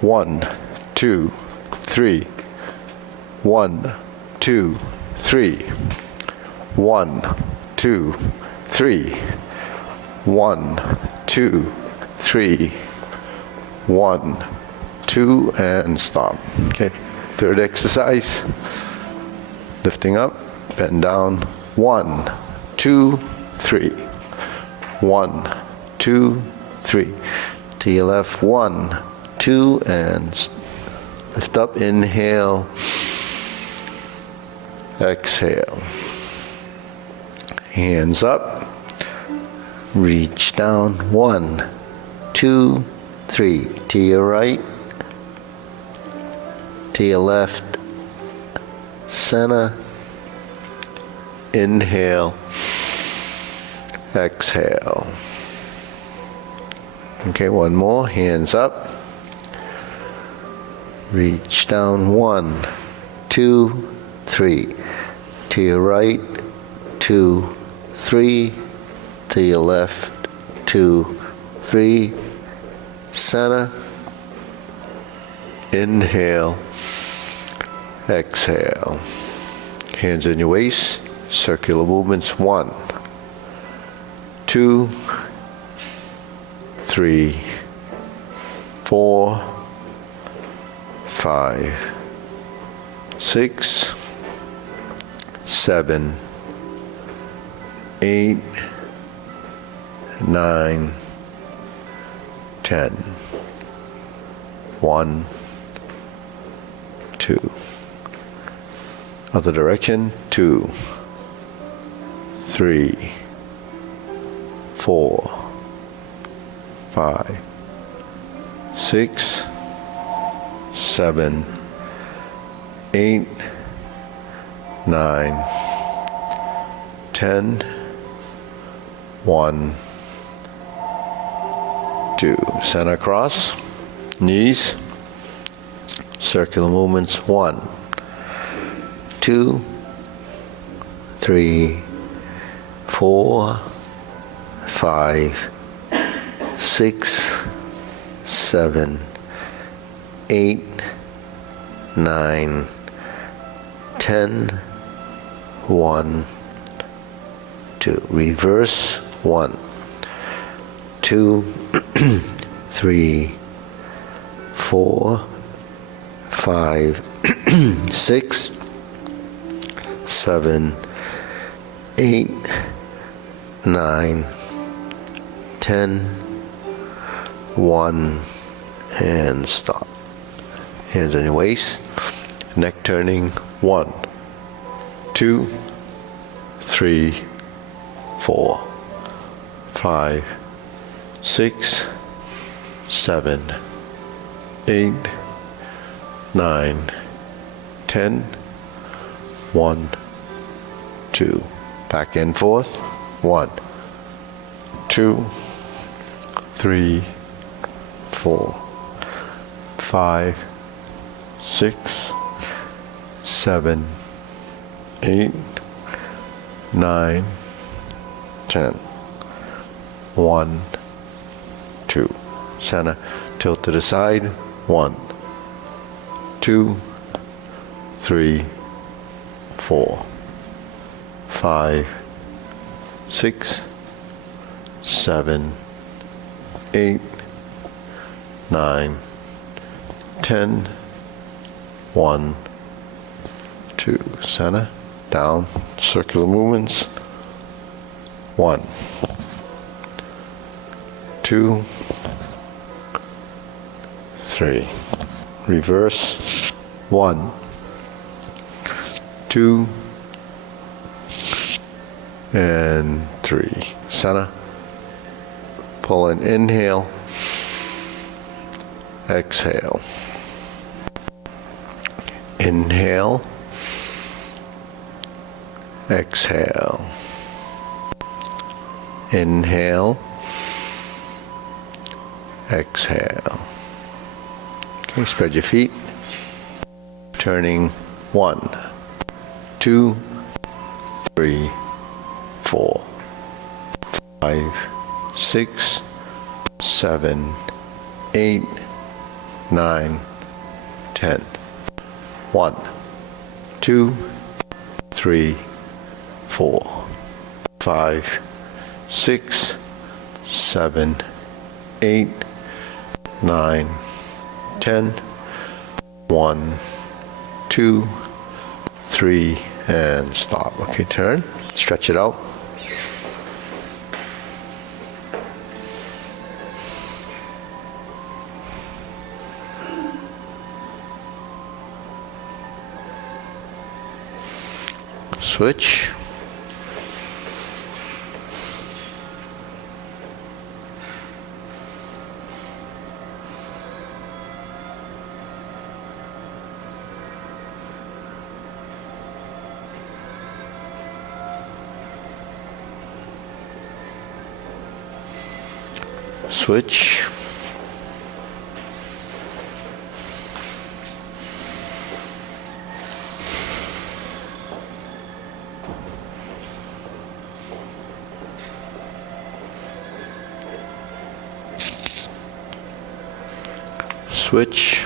1, 2, 3. 1, 2, 3. 1, 2, 3. 1, 2, 3. 1, 2, and stop. Okay. Third exercise. Lifting up, bend down. 1, 2, 3. 1, 2, 3. To your left. 1, 2, and lift up. Inhale. Exhale. Hands up. Reach down. 1, 2, 3. To your right. To your left. Center. Inhale. Exhale. Okay, one more. Hands up. Reach down. 1, 2, 3. To your right. 2, 3. To your left. 2, 3. Center. Inhale. Exhale. Hands in your waist. Circular movements. 1, 2, 3, 4, 5, 6, 7, 8, 9, 10. 1, 2. Other direction. 2, 3, 4, 5, 6, 7, 8, 9, 10. 1, 2. Center cross. Knees. Circular movements. 1, 2, 3, 4, 5, 6, 7, 8, 9, 10. 1, 2. Reverse. 1, 2, 3, 4, 5, 6, 7, 8, 9, 10. 1, and stop. Hands on your waist. Neck turning. 1, 2, 3, 4, 5, 6, 7, 8, 9, 10. 1, 2. Back and forth. 1, 2, 3, 4, 5, 6, 7, 8, 9, 10. 1, 2. Center. Tilt to the side. 1, 2, 3, 4, 5, 6, 7, 8, 9, 10. 1, 2. Center. Down. Circular movements. 1, 2, 3. Reverse. 1, 2, and 3. Center. Pull in. Inhale. Exhale. Inhale. Exhale. Inhale. Exhale. Okay, spread your feet. Turning. 1, 2, 3, 4, 5, 6, 7, 8, 9, 10. 1, 2, 3, 4, 5, 6, 7, 8, 9, 10. 1, 2, 3, and stop. Okay, turn. Stretch it out. Switch. Switch. Switch.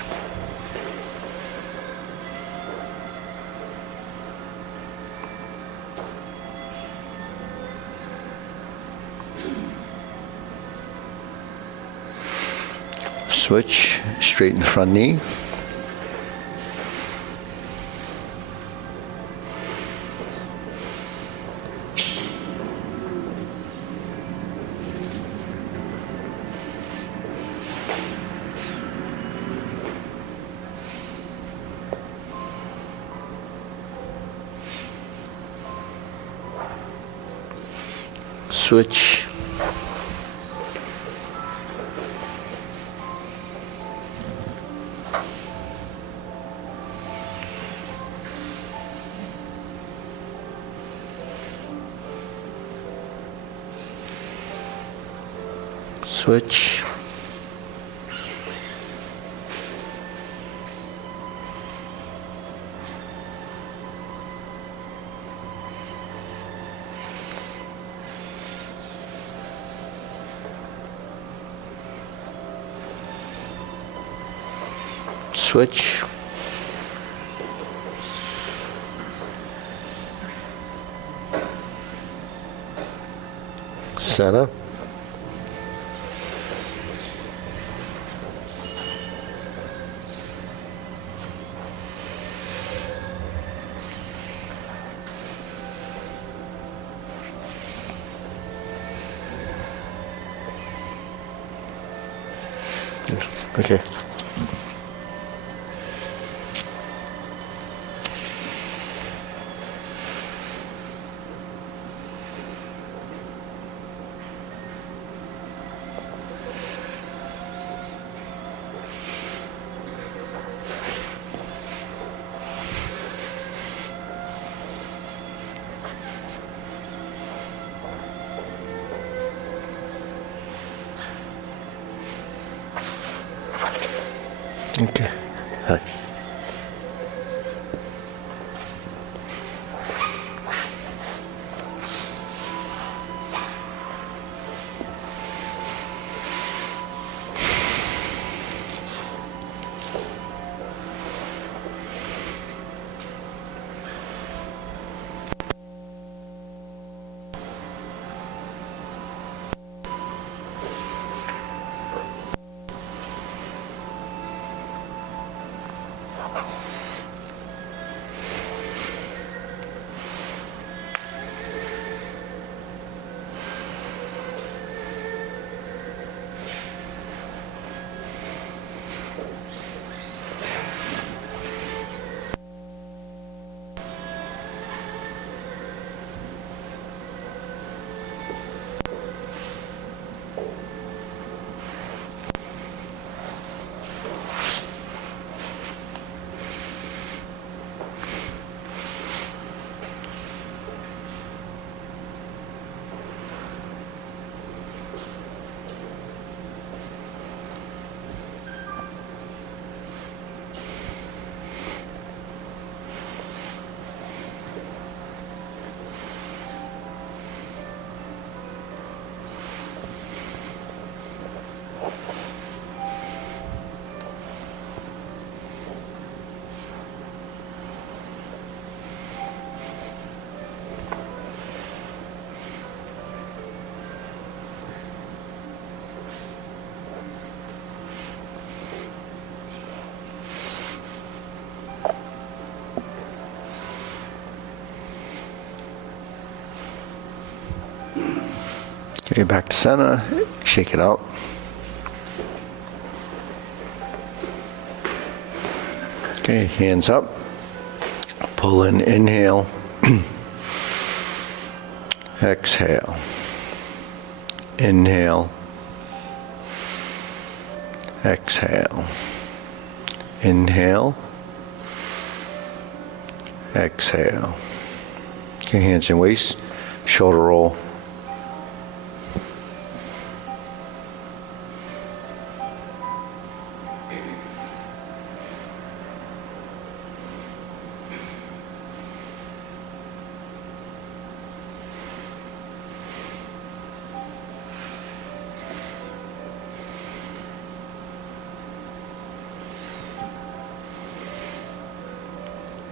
Switch, straighten the front knee. Switch. Switch. Switch. Center. Okay. Okay. Hi. Okay, back to center, shake it out. Okay, hands up, pull in, inhale, exhale, inhale, exhale, inhale, exhale. Okay, hands and waist, shoulder roll.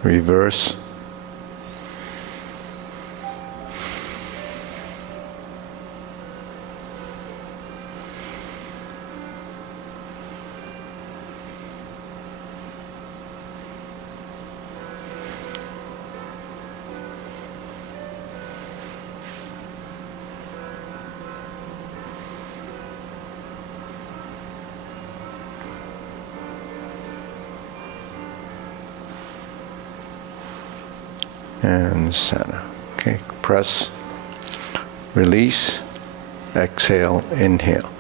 Reverse. And center. Okay, press, release, exhale, inhale.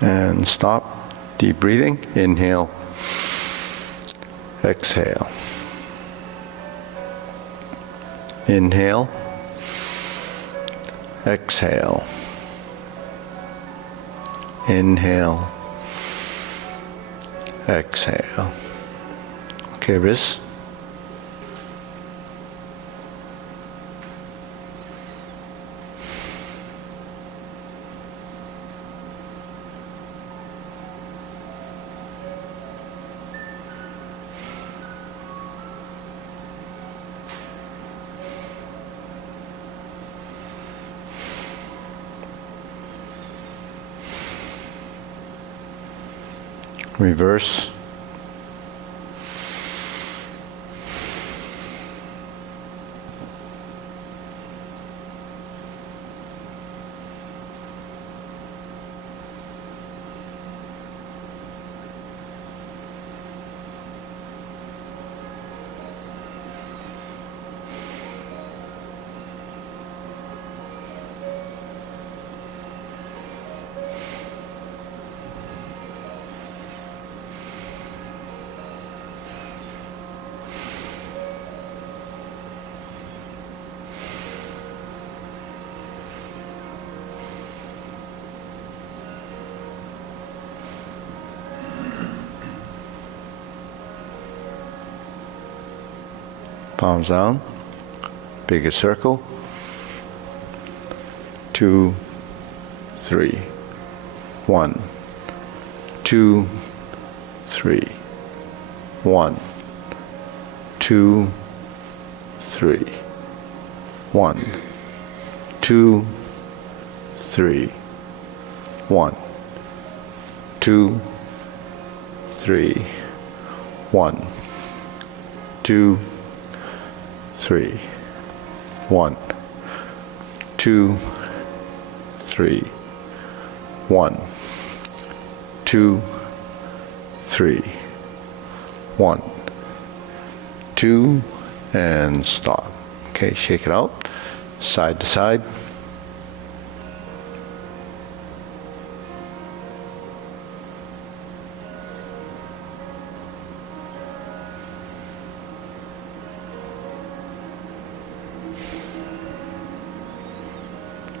And stop. Deep breathing. Inhale. Exhale. Inhale. Exhale. Inhale. Exhale. Okay, wrists. Reverse. Palms down. Bigger circle. 2, 3. 1, 2, 3. 1, 2, 3. 1, 2, 3. 1, 2, 3. 1, 2, 3. 1, 2, 3. 1, 2, 3. 1, 2, and stop. Okay, shake it out, side to side.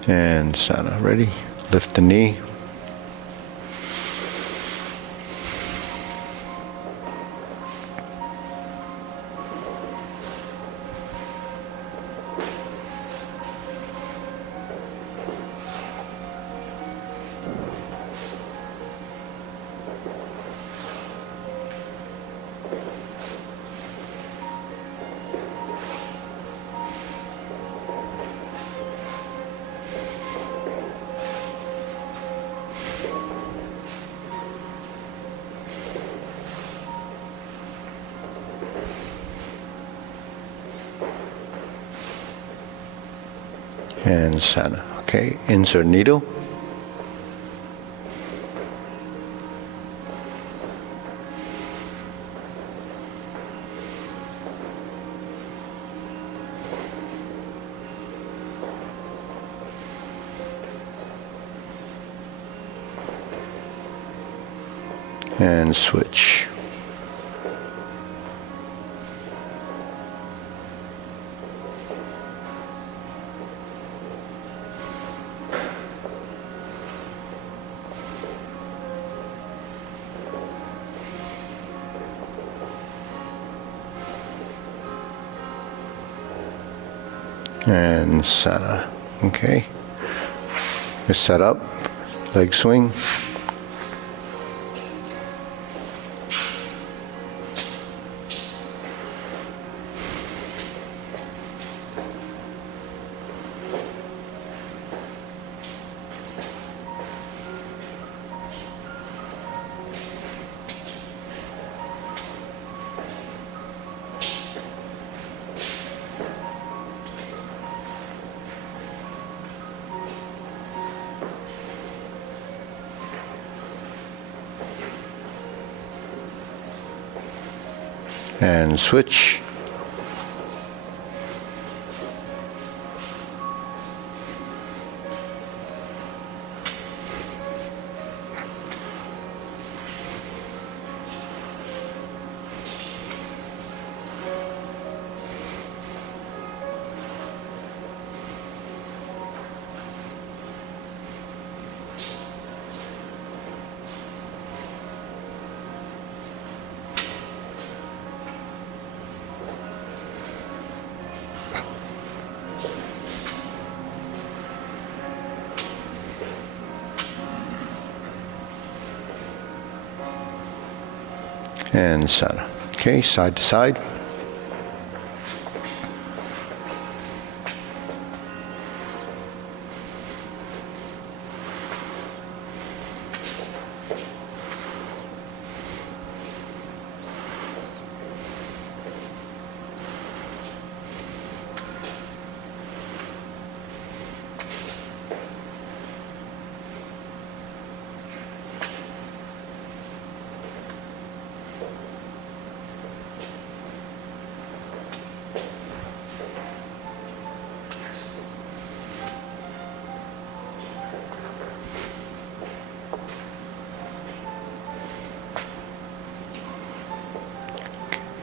And center. Ready? Lift the knee. And center. Okay, insert needle. And switch. And center. Okay. We're set up. Leg swing. And switch. And center. Okay, side to side.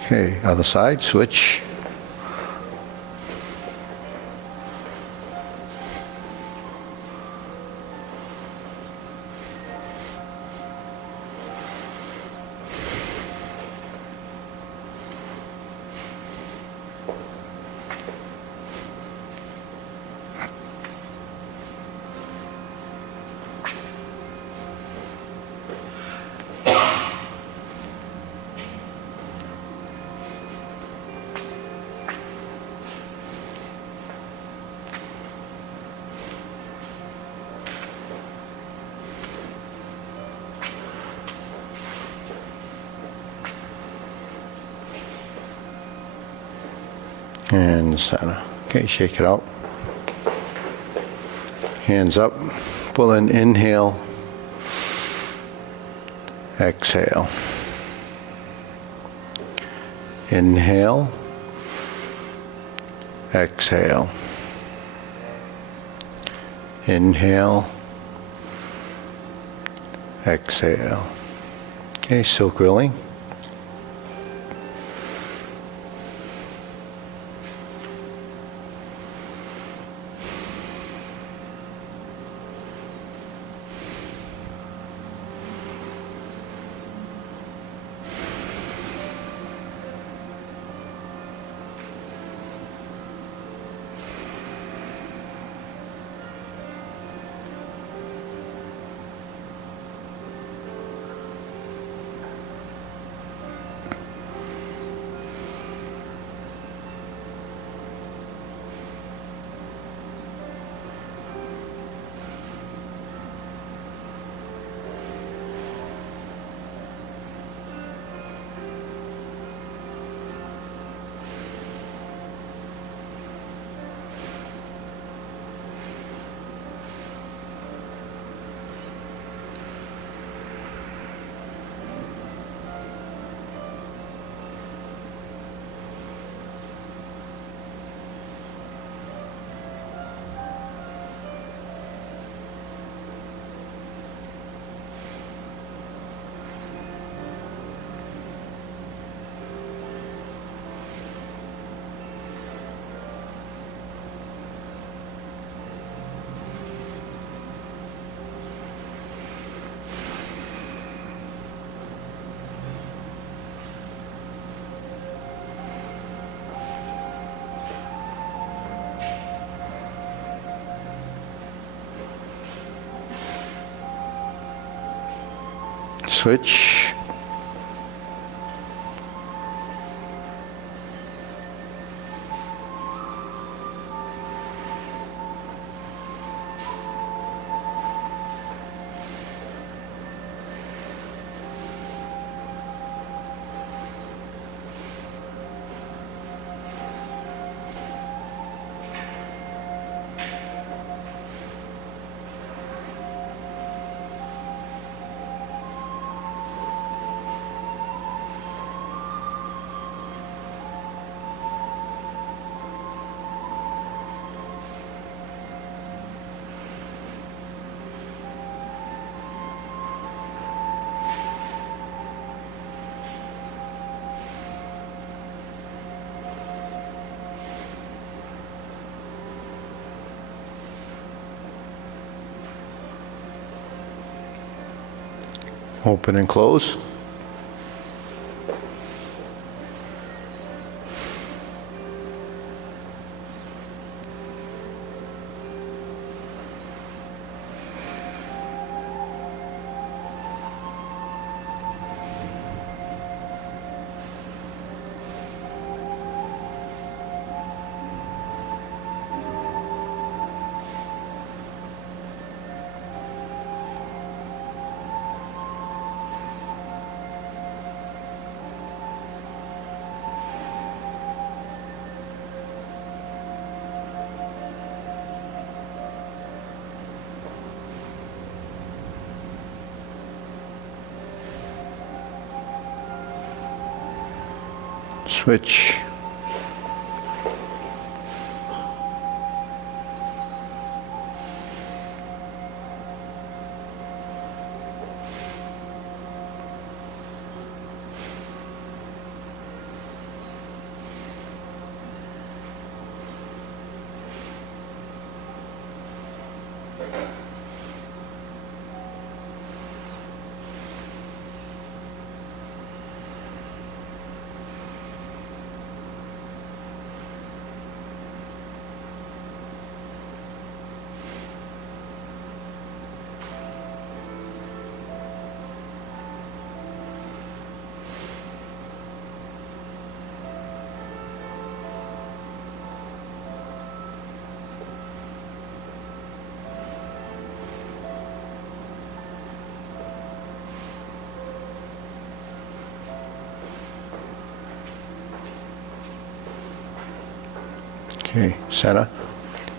Okay, other side, switch. And center. Okay, shake it out. Hands up. Pull in, inhale. Exhale. Inhale, exhale. Inhale, exhale. Okay, silk rolling. Switch. Open and close. Switch. Okay, center,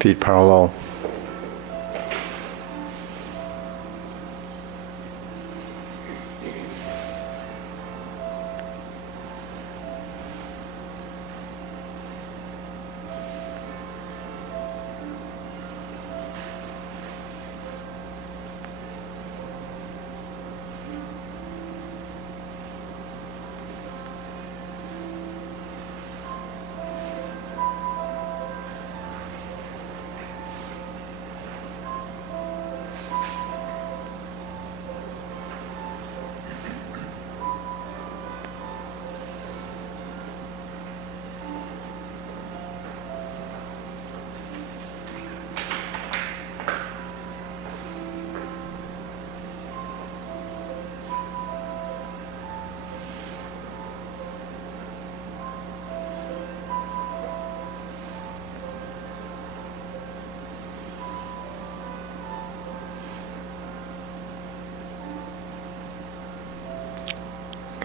feet parallel.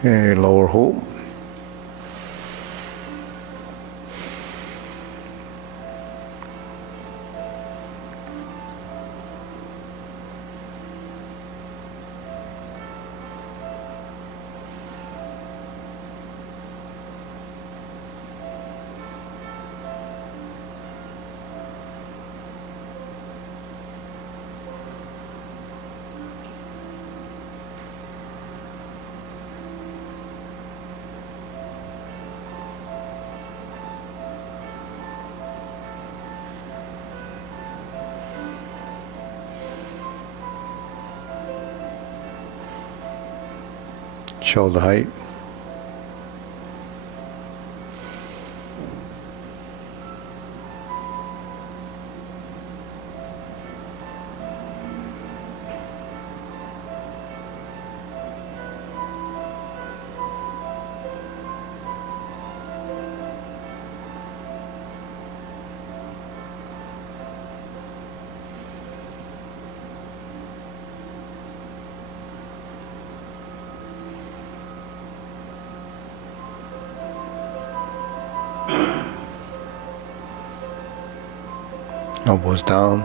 Okay, lower hoop. Shoulder height. Elbows down.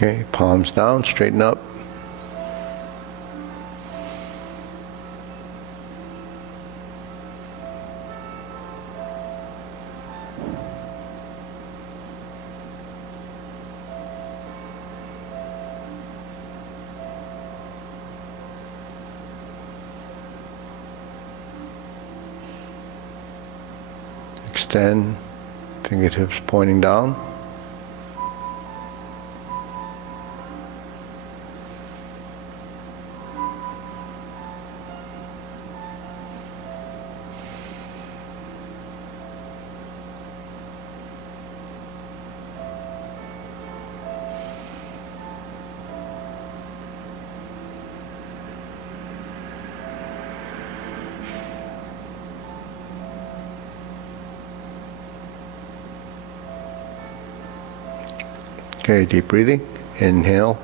Okay, palms down, straighten up. Extend, fingertips pointing down. Okay, deep breathing. Inhale.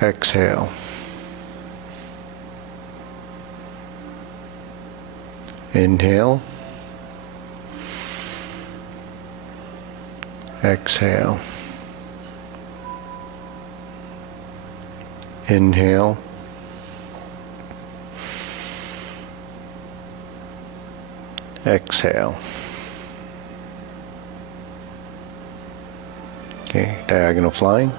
Exhale. Inhale. Exhale. Inhale. Exhale. Okay, diagonal flying.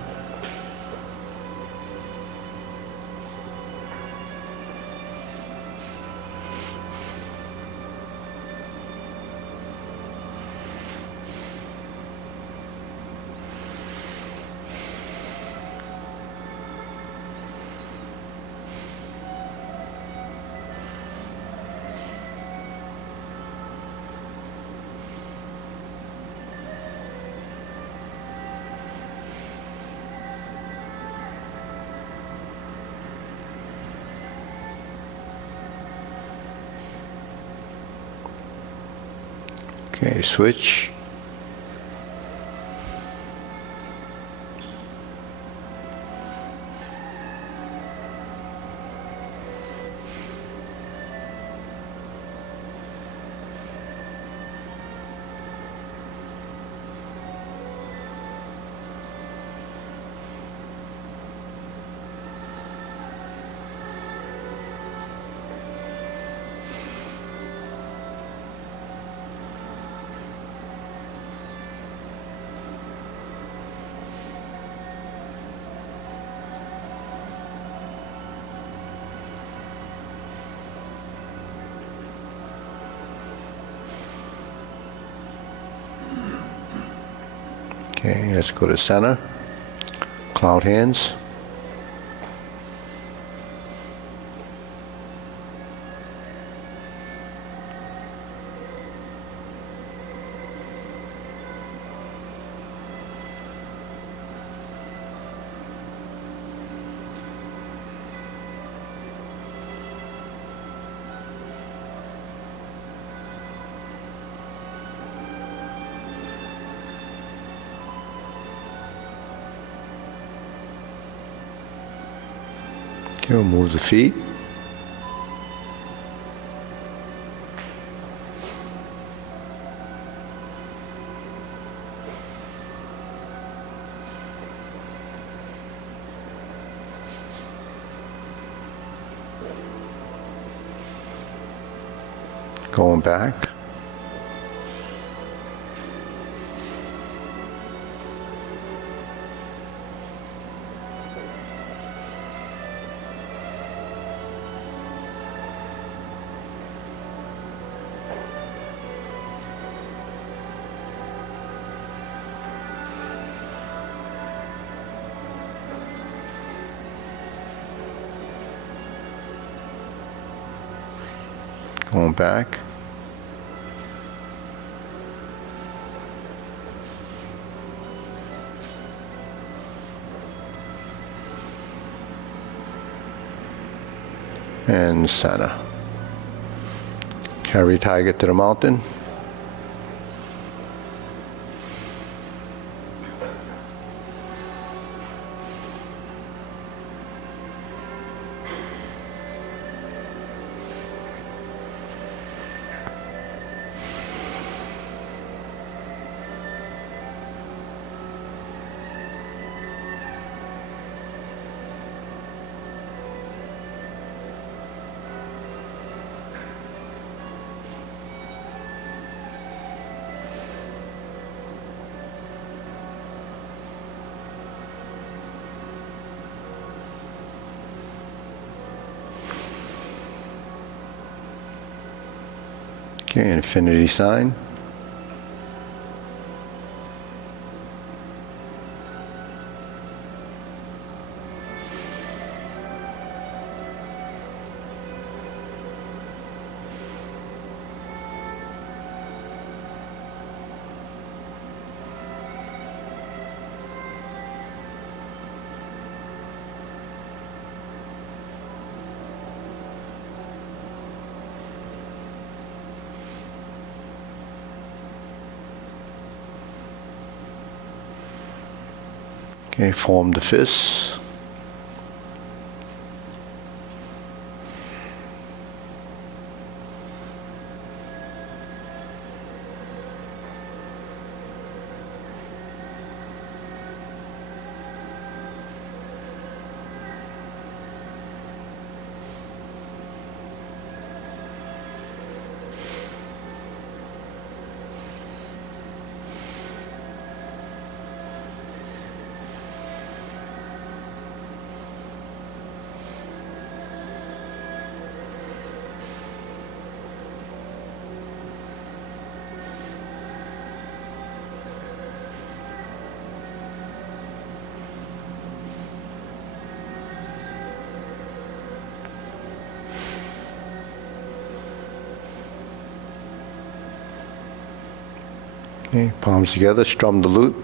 Okay, switch. Okay, let's go to center. cloud hands. Okay, we'll move the feet. Going back. Going back. And center. Carry tiger to the mountain. Okay, infinity sign. Okay, form the fists. Okay, palms together, strum the lute.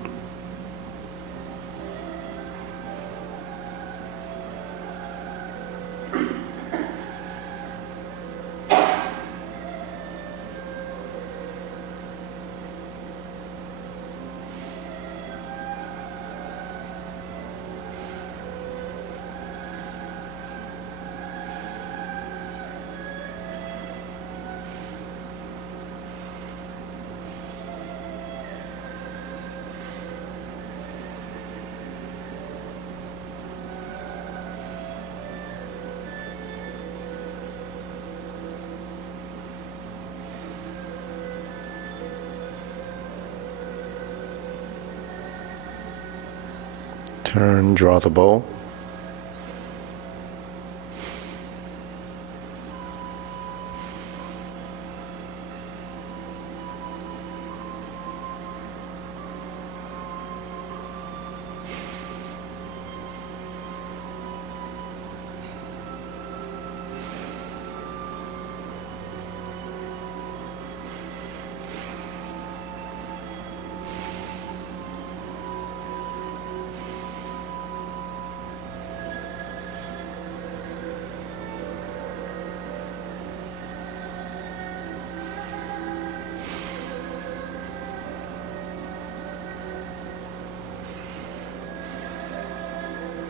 Turn, draw the bow.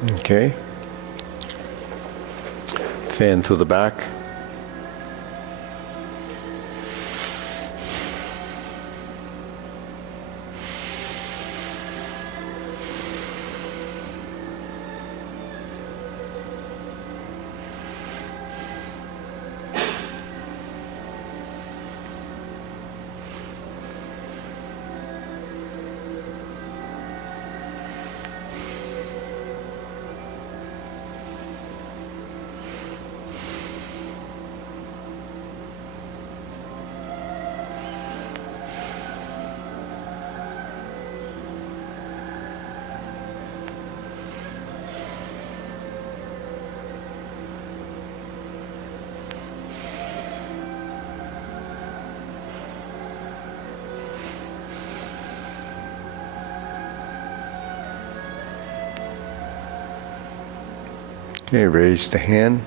Okay. Fan through the back. Okay, raise the hand.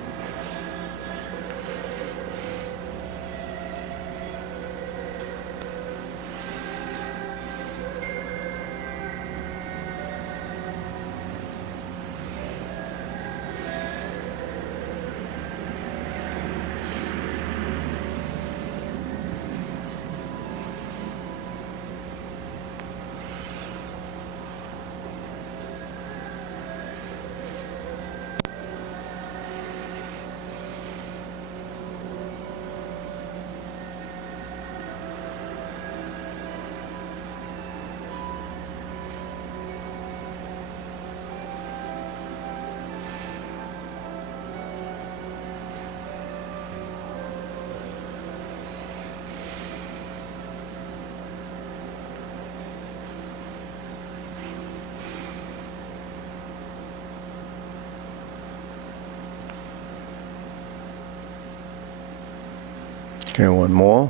Okay, one more.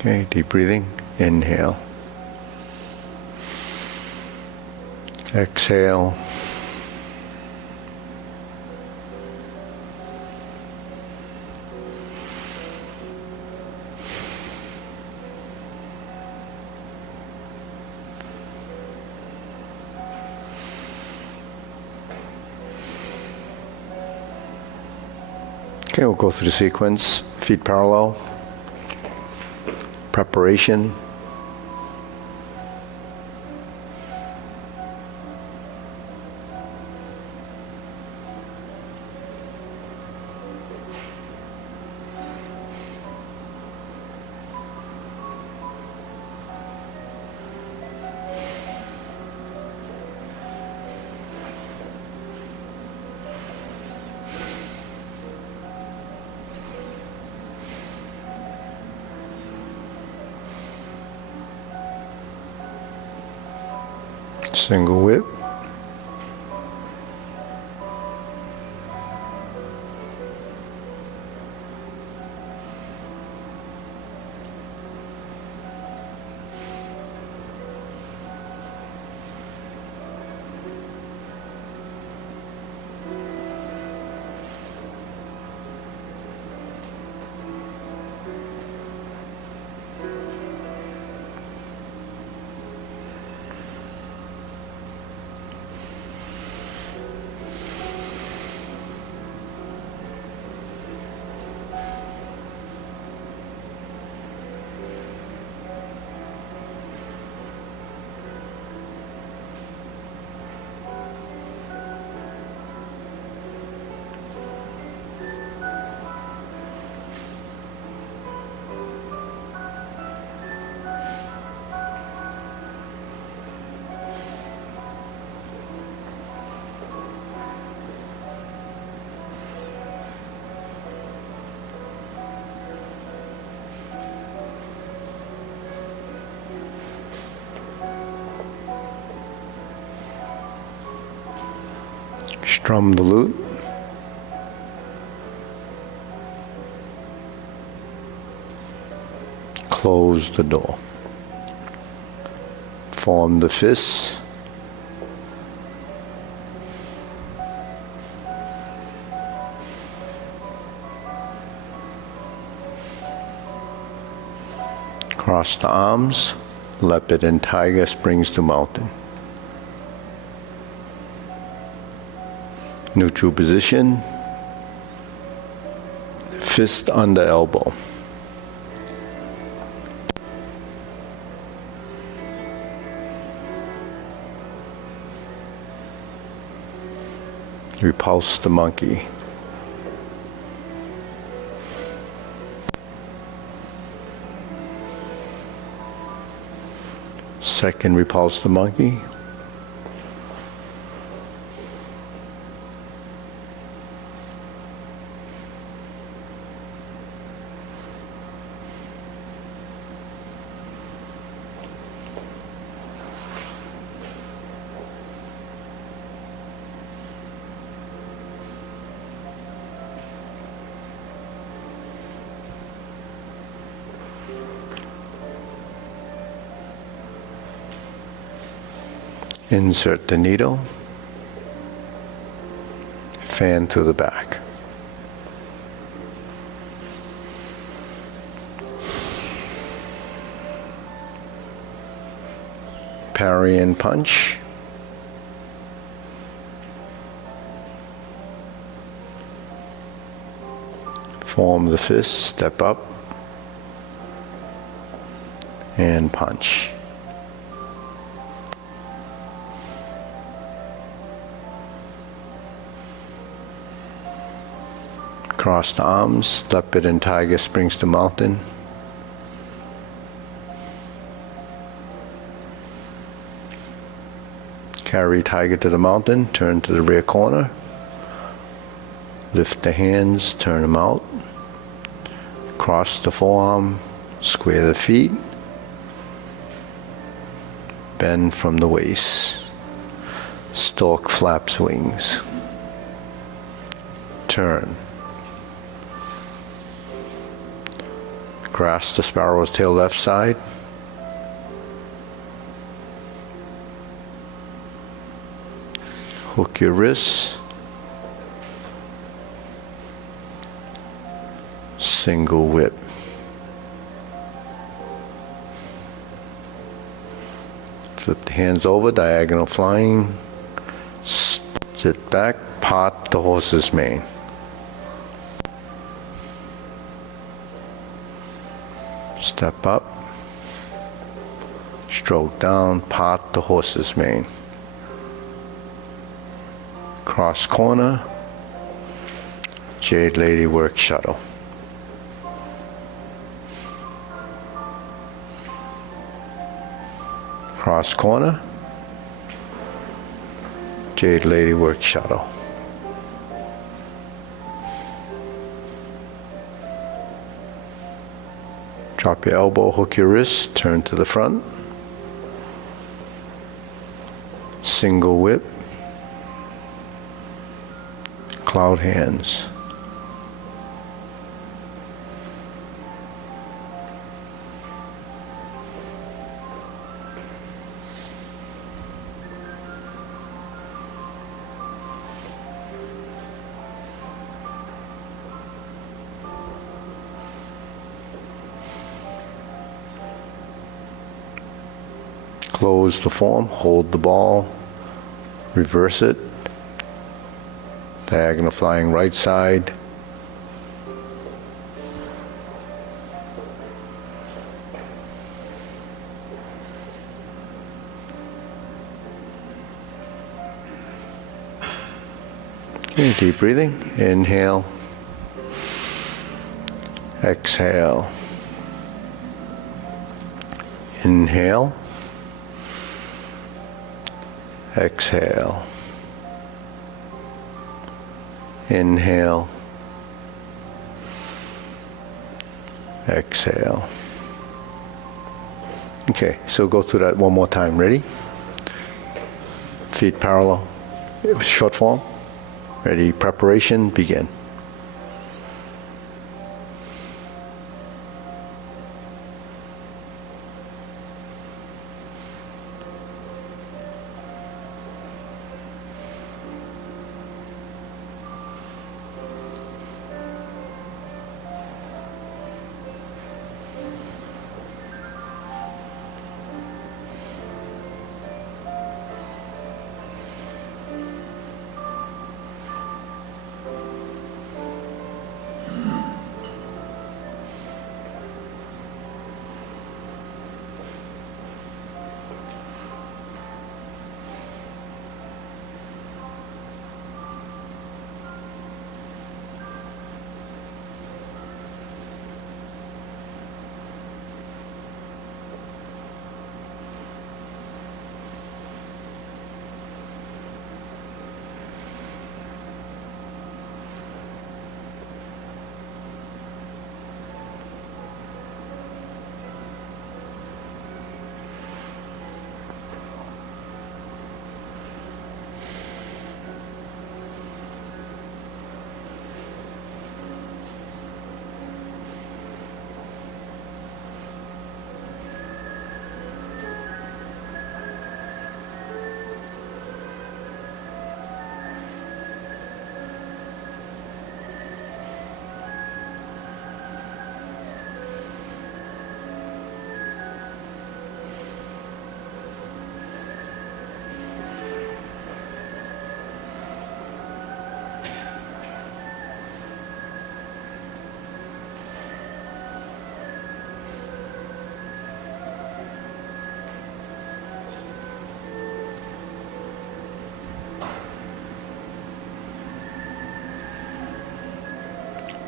Okay, deep breathing. Inhale. Exhale. Okay, we'll go through the sequence. Feet parallel. Preparation. Single whip. Strum the lute. Close the door. Form the fists. Cross the arms. Leopard and tiger, springs to mountain. Neutral position, fist under elbow. Repulse the monkey. Second, repulse the monkey. Insert the needle, fan to the back. Parry and punch. Form the fist, step up, and punch. Cross the arms, leopard and tiger, springs to mountain. Carry tiger to the mountain, turn to the rear corner. Lift the hands, turn them out. Cross the forearm, square the feet. Bend from the waist. Stork flaps wings. Turn. Grasp the sparrow's tail left side. Hook your wrists. Single whip. Flip the hands over, diagonal flying. Sit back, part the horse's mane. Step up, stroke down, part the horse's mane. Cross corner, Jade Lady work shuttle. Cross corner, Jade Lady work shuttle. Drop your elbow, hook your wrist, turn to the front. Single whip. Cloud hands. Close the form, hold the ball, reverse it, diagonal flying right side, okay, deep breathing, inhale, exhale, inhale, exhale, inhale, exhale. Okay, so go through that one more time. Ready? Feet parallel, short form. Ready, preparation, begin.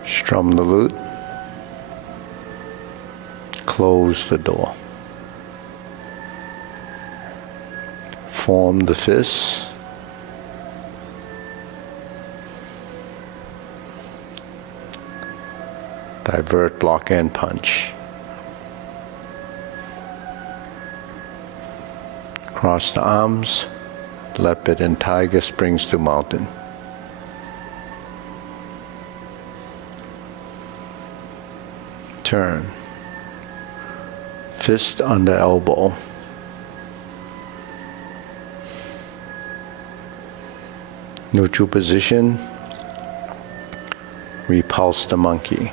Strum the lute. Close the door. Form the fists. Divert, block, and punch. Cross the arms. Leopard and tiger, springs to mountain. Turn. Fist under elbow. Neutral position. Repulse the monkey.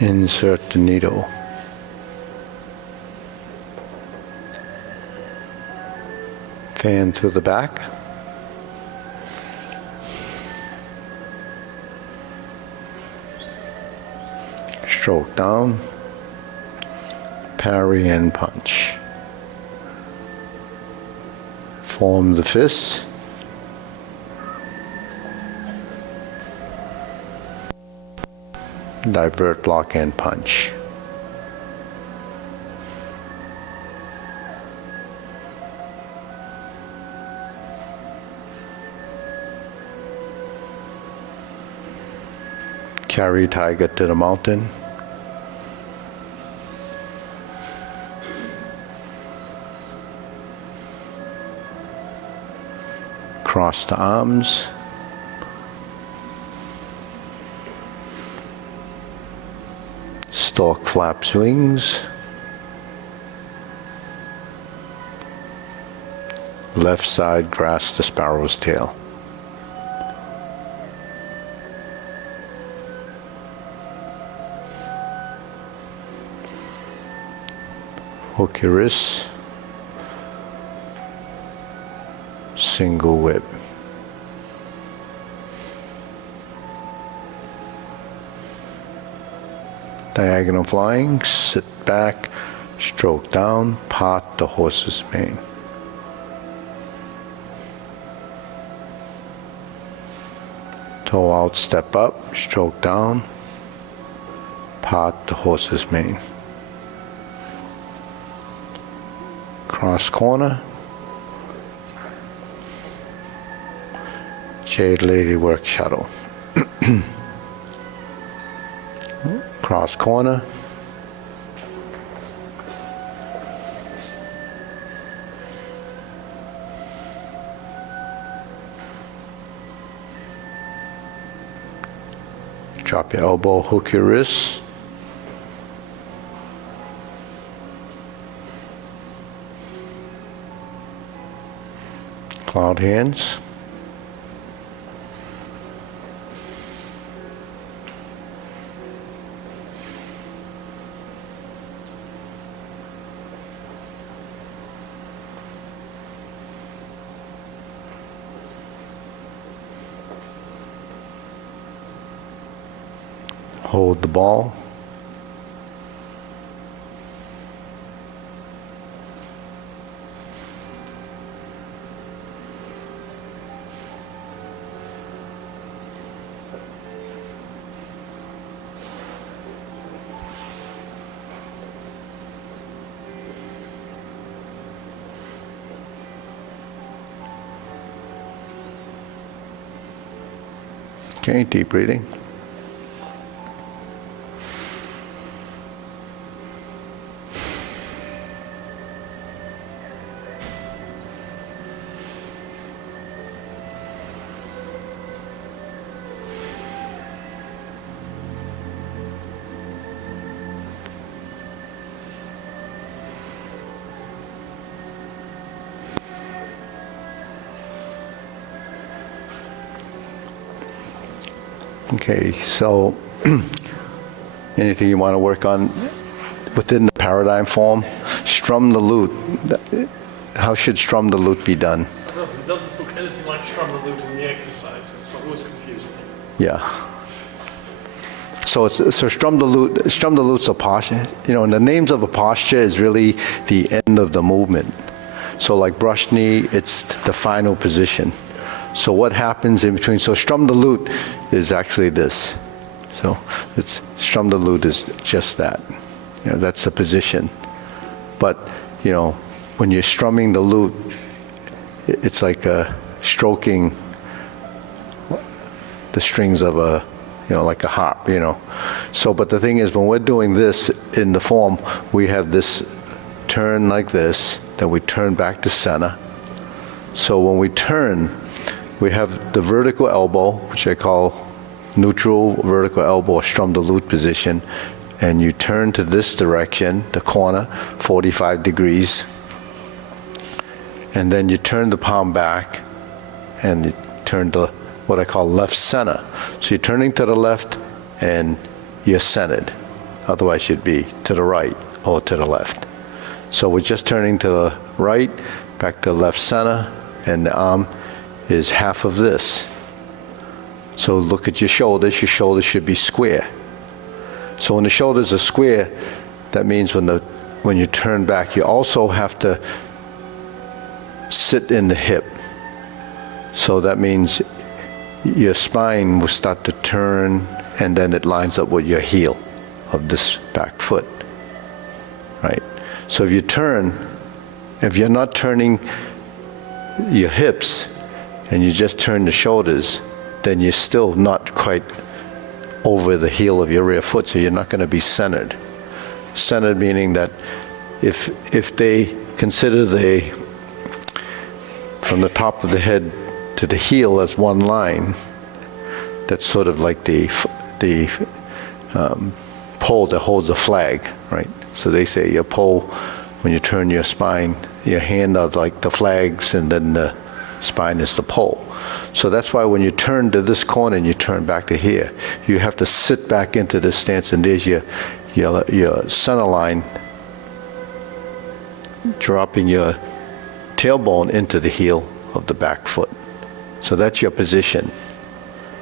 Insert the needle. Fan to the back. Stroke down. Parry and punch. Form the fists. Divert, block, and punch. Carry tiger to the mountain. Cross the arms. Stork flaps wings. Left side grasps the sparrow's tail. Hook your wrists. Single whip. Diagonal flying, sit back, stroke down, part the horse's mane. Toe out, step up, stroke down, part the horse's mane. Cross corner. Jade Lady work shuttle. Cross corner. Drop your elbow, hook your wrist. Cloud hands. Hold the ball. Okay, deep breathing. Okay, so anything you want to work on within the paradigm form? Strum the lute. How should strum the lute be done? I don't know, it doesn't look anything like strum the lute in the exercises, so it always confuses me. Yeah. So strum the lute. Strum the lute's a posture. You know, and the names of a posture is really the end of the movement. So like brush knee, it's the final position. So what happens in between? So strum the lute is actually this. So it's strum the lute is just that. You know, that's the position. But you know, when you're strumming the lute, it's like stroking the strings of a, you know, like a harp, you know. So, but the thing is, when we're doing this in the form, we have this turn like this, then we turn back to center. So when we turn, we have the vertical elbow, which I call neutral vertical elbow, or strum the lute position, and you turn to this direction, the corner, 45 degrees, and then you turn the palm back, and you turn to what I call left center. So you're turning to the left, and you're centered. Otherwise, you'd be to the right or to the left. So we're just turning to the right, back to left center, and the arm is half of this. So look at your shoulders. Your shoulders should be square. So when the shoulders are square, that means when you turn back, you also have to sit in the hip. So that means your spine will start to turn, and then it lines up with your heel of this back foot, right? So if you turn, if you're not turning your hips and you just turn the shoulders, then you're still not quite over the heel of your rear foot, so you're not going to be centered. Centered meaning that if they consider from the top of the head to the heel as one line, that's sort of like the pole that holds the flag, right? So they say your pole, when you turn your spine, your hand are like the flags, and then the spine is the pole. So that's why when you turn to this corner and you turn back to here, you have to sit back into this stance, and there's your center line, dropping your tailbone into the heel of the back foot. So that's your position.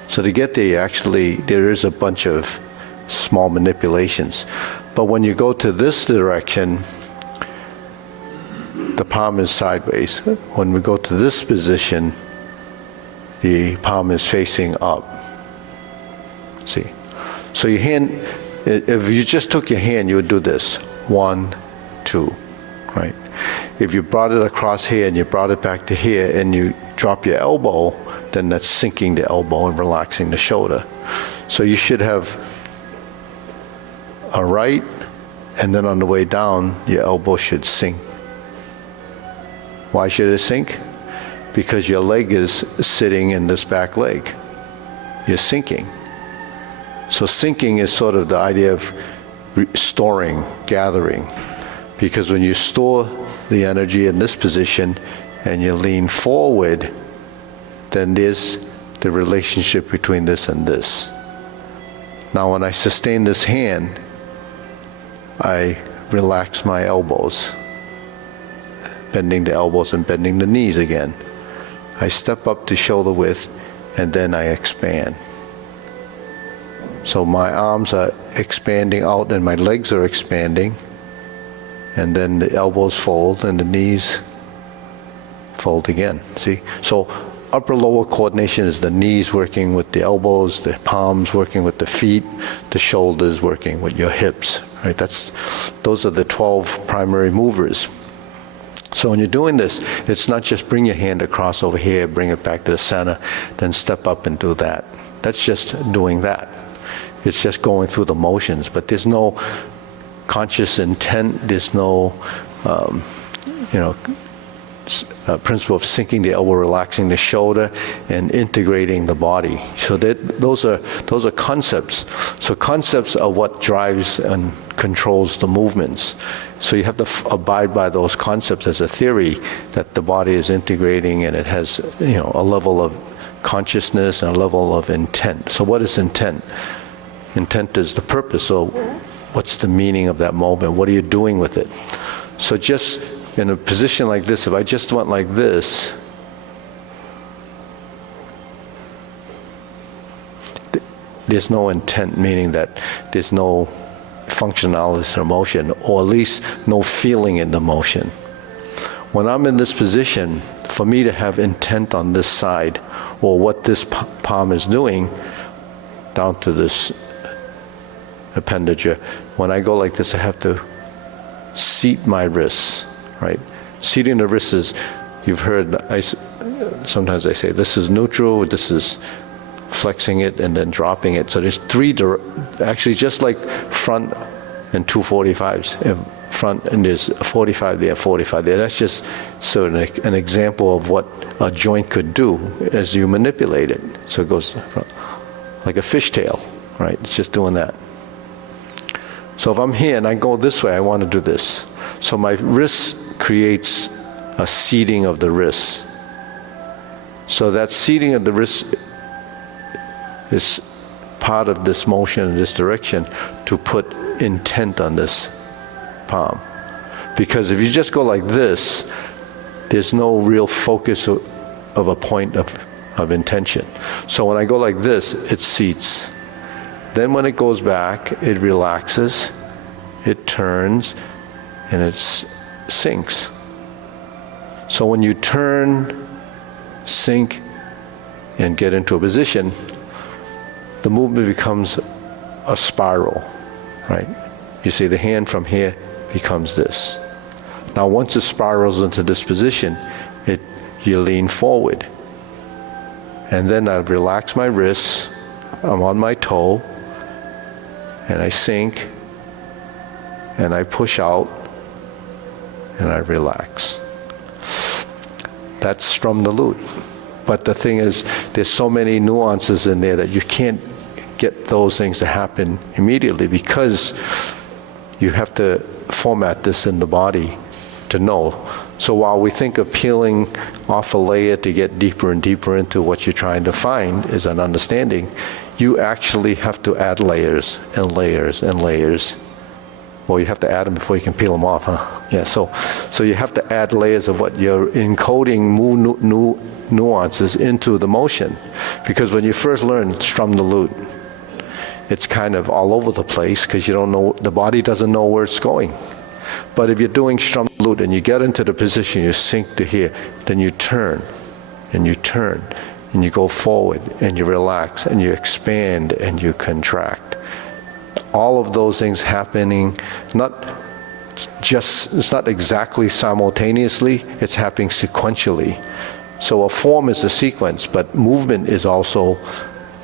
So to get there, there is a bunch of small manipulations. But when you go to this direction, the palm is sideways. When we go to this position, the palm is facing up. See? So your hand, if you just took your hand, you would do this. 1, 2, right? If you brought it across here and you brought it back to here and you drop your elbow, then that's sinking the elbow and relaxing the shoulder. So you should have a right, and then on the way down, your elbow should sink. Why should it sink? Because your leg is sitting in this back leg. You're sinking. So sinking is sort of the idea of storing, gathering. Because when you store the energy in this position and you lean forward, then there's the relationship between this and this. Now when I sustain this hand, I relax my elbows, bending the elbows and bending the knees again. I step up to shoulder width, and then I expand. So my arms are expanding out and my legs are expanding, and then the elbows fold and the knees fold again. See? So upper lower coordination is the knees working with the elbows, the palms working with the feet, the shoulders working with your hips, right? Those are the 12 primary movers. So when you're doing this, it's not just bring your hand across over here, bring it back to the center, then step up and do that. That's just doing that. It's just going through the motions, but there's no conscious intent, there's no, principle of sinking the elbow, relaxing the shoulder, and integrating the body. So those are concepts. So concepts are what drives and controls the movements. So you have to abide by those concepts as a theory that the body is integrating, and it has a level of consciousness and a level of intent. So what is intent? Intent is the purpose. So what's the meaning of that moment? What are you doing with it? So just in a position like this, if I just went like this, there's no intent, meaning that there's no functionality or motion, or at least no feeling in the motion. When I'm in this position, for me to have intent on this side, or what this palm is doing, down to this appendage, when I go like this, I have to seat my wrists, right? Seating the wrists is, you've heard, sometimes I say, this is neutral, this is flexing it and then dropping it. So there's three, actually just like front and 245s, front and there's a 45 there, 45 there. That's just sort of an example of what a joint could do as you manipulate it. So it goes like a fishtail, right? It's just doing that. So if I'm here and I go this way, I want to do this. So my wrist creates a seating of the wrist. So that seating of the wrist is part of this motion in this direction to put intent on this palm. Because if you just go like this, there's no real focus of a point of intention. So when I go like this, it seats. Then when it goes back, it relaxes, it turns, and it sinks. So when you turn, sink, and get into a position, the movement becomes a spiral, right? You see the hand from here becomes this. Now once it spirals into this position, you lean forward. And then I relax my wrists, I'm on my toe, and I sink, and I push out, and I relax. That's strum the lute. But the thing is, there's so many nuances in there that you can't get those things to happen immediately, because you have to format this in the body to know. So while we think of peeling off a layer to get deeper and deeper into what you're trying to find is an understanding, you actually have to add layers and layers and layers. Well, you have to add them before you can peel them off, huh? Yeah, so you have to add layers of what you're encoding new nuances into the motion. Because when you first learn strum the lute, it's kind of all over the place because you don't know, the body doesn't know where it's going. But if you're doing strum the lute and you get into the position, you sink to here, then you turn, and you turn, and you go forward, and you relax, and you expand, and you contract. All of those things happening, it's not exactly simultaneously, it's happening sequentially. So a form is a sequence, but movement is also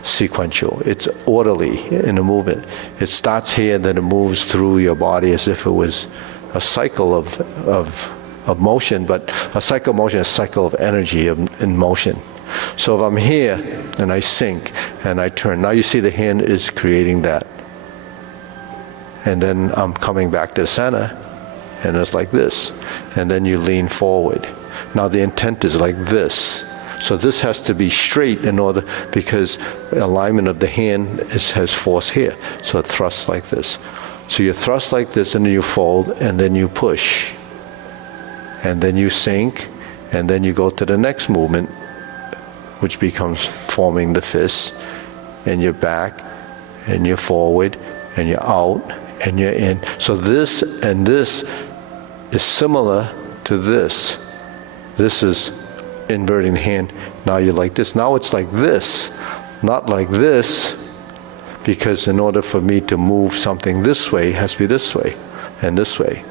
sequential. It's orderly in the movement. It starts here, then it moves through your body as if it was a cycle of motion, but a cycle of motion is a cycle of energy in motion. So if I'm here, and I sink, and I turn, now you see the hand is creating that. And then I'm coming back to the center, and it's like this. And then you lean forward. Now the intent is like this. So this has to be straight in order, because alignment of the hand has force here. So it thrusts like this. So you thrust like this, and then you fold, and then you push. And then you sink, and then you go to the next movement, which becomes forming the fist. And you're back, and you're forward, and you're out, and you're in. So this and this is similar to this. This is inverting the hand. Now you're like this. Now it's like this, not like this, because in order for me to move something this way, it has to be this way and this way.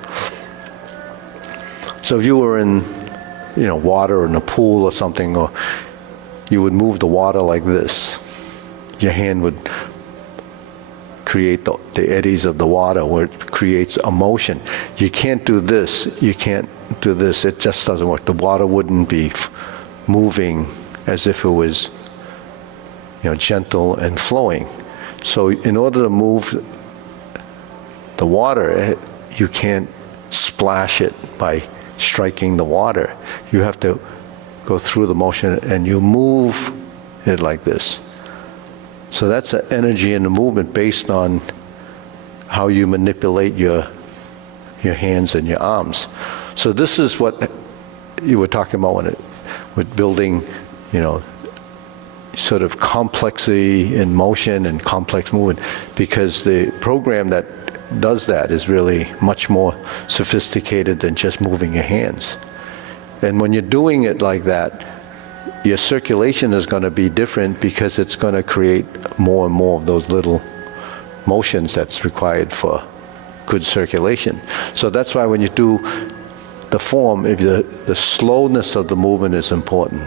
So if you were in, water or in a pool or something, or you would move the water like this. Your hand would create the eddies of the water, where it creates a motion. You can't do this. You can't do this. It just doesn't work. The water wouldn't be moving as if it was, gentle and flowing. So in order to move the water, you can't splash it by striking the water. You have to go through the motion, and you move it like this. So that's the energy in the movement based on how you manipulate your hands and your arms. So this is what you were talking about with building, sort of complexity in motion and complex movement, because the program that does that is really much more sophisticated than just moving your hands. And when you're doing it like that, your circulation is going to be different because it's going to create more and more of those little motions that's required for good circulation. So that's why when you do the form, if the slowness of the movement is important.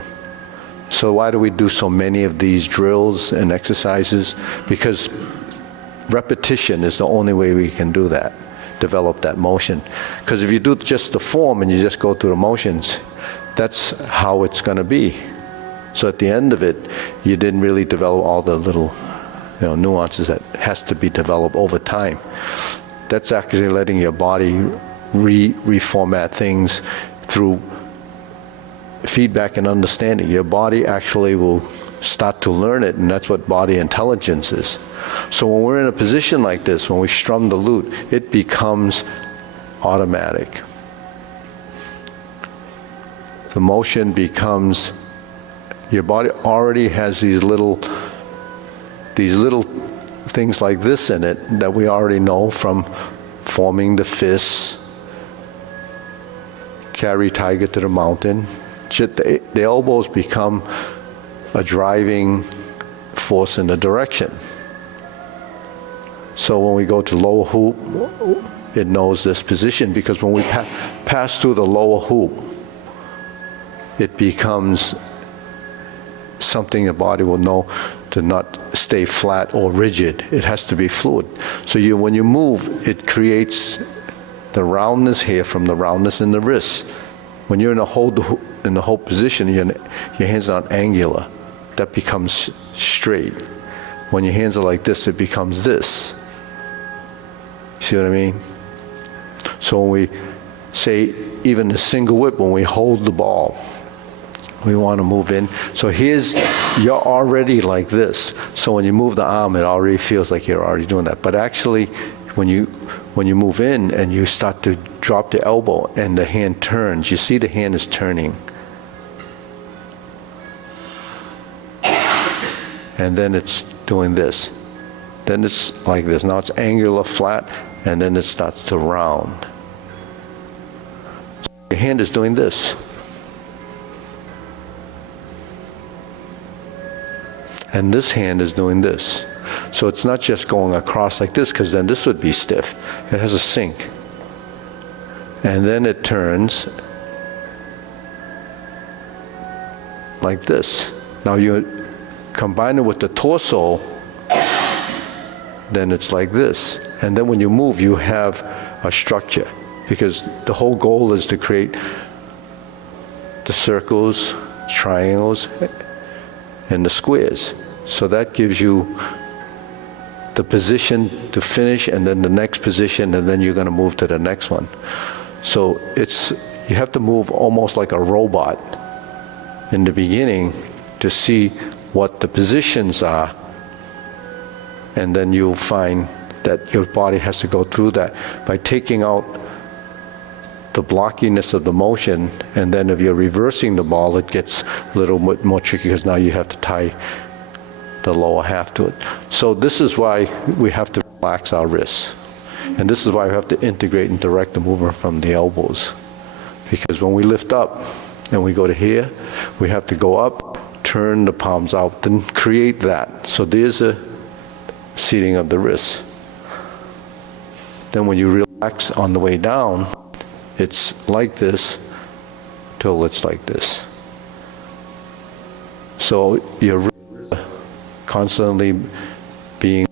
So why do we do so many of these drills and exercises? Because repetition is the only way we can do that, develop that motion. Because if you do just the form and you just go through the motions, that's how it's going to be. So at the end of it, you didn't really develop all the little nuances that has to be developed over time. That's actually letting your body reformat things through feedback and understanding. Your body actually will start to learn it, and that's what body intelligence is. So when we're in a position like this, when we strum the lute, it becomes automatic. The motion becomes, your body already has these little things like this in it that we already know from forming the fists, carry tiger to the mountain. The elbows become a driving force in the direction. So when we go to lower hoop, it knows this position, because when we pass through the lower hoop, it becomes something the body will know to not stay flat or rigid. It has to be fluid. So when you move, it creates the roundness here from the roundness in the wrist. When you're in the hold position, your hands are not angular. That becomes straight. When your hands are like this, it becomes this. See what I mean? So when we say even the single whip, when we hold the ball, we want to move in. So you're already like this. So when you move the arm, it already feels like you're already doing that. But actually, when you move in and you start to drop the elbow and the hand turns, you see the hand is turning. And then it's doing this. Then it's like this. Now it's angular, flat, and then it starts to round. So your hand is doing this. And this hand is doing this. So it's not just going across like this, because then this would be stiff. It has a sink. And then it turns like this. Now you combine it with the torso, then it's like this. And then when you move, you have a structure, because the whole goal is to create the circles, triangles, and the squares. So that gives you the position to finish, and then the next position, and then you're going to move to the next one. So you have to move almost like a robot in the beginning to see what the positions are, and then you'll find that your body has to go through that by taking out the blockiness of the motion. And then if you're reversing the ball, it gets a little bit more tricky, because now you have to tie the lower half to it. So this is why we have to relax our wrists. And this is why we have to integrate and direct the movement from the elbows. Because when we lift up and we go to here, we have to go up, turn the palms out, then create that. So there's a seating of the wrists. Then when you relax on the way down, it's like this till it's like this. So your wrists are constantly being,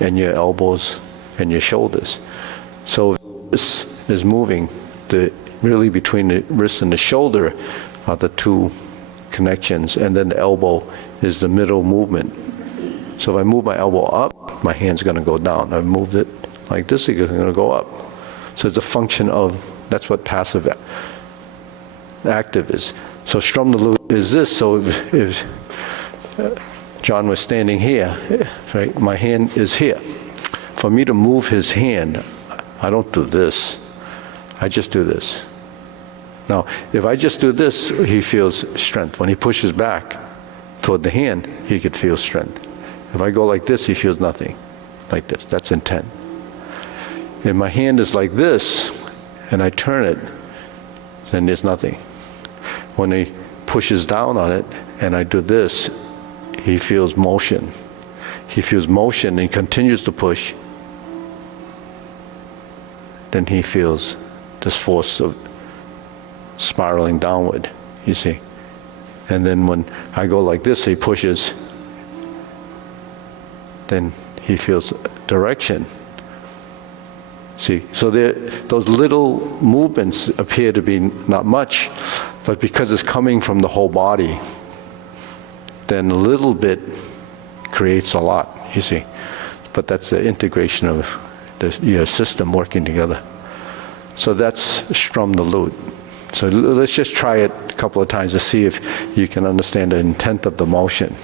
and your elbows and your shoulders. So this is moving. Really between the wrist and the shoulder are the two connections, and then the elbow is the middle movement. So if I move my elbow up, my hand's going to go down. I've moved it like this, it's going to go up. So it's a function of, that's what passive active is. So strum the lute is this. So if John was standing here, right? My hand is here. For me to move his hand, I don't do this. I just do this. Now, if I just do this, he feels strength. When he pushes back toward the hand, he could feel strength. If I go like this, he feels nothing. Like this. That's intent. If my hand is like this, and I turn it, then there's nothing. When he pushes down on it, and I do this, he feels motion. He feels motion and continues to push. Then he feels this force of spiraling downward, you see. And then when I go like this, he pushes. Then he feels direction. See, so those little movements appear to be not much, but because it's coming from the whole body, then a little bit creates a lot, you see. But that's the integration of your system working together. So that's strum the lute. So let's just try it a couple of times to see if you can understand the intent of the motion.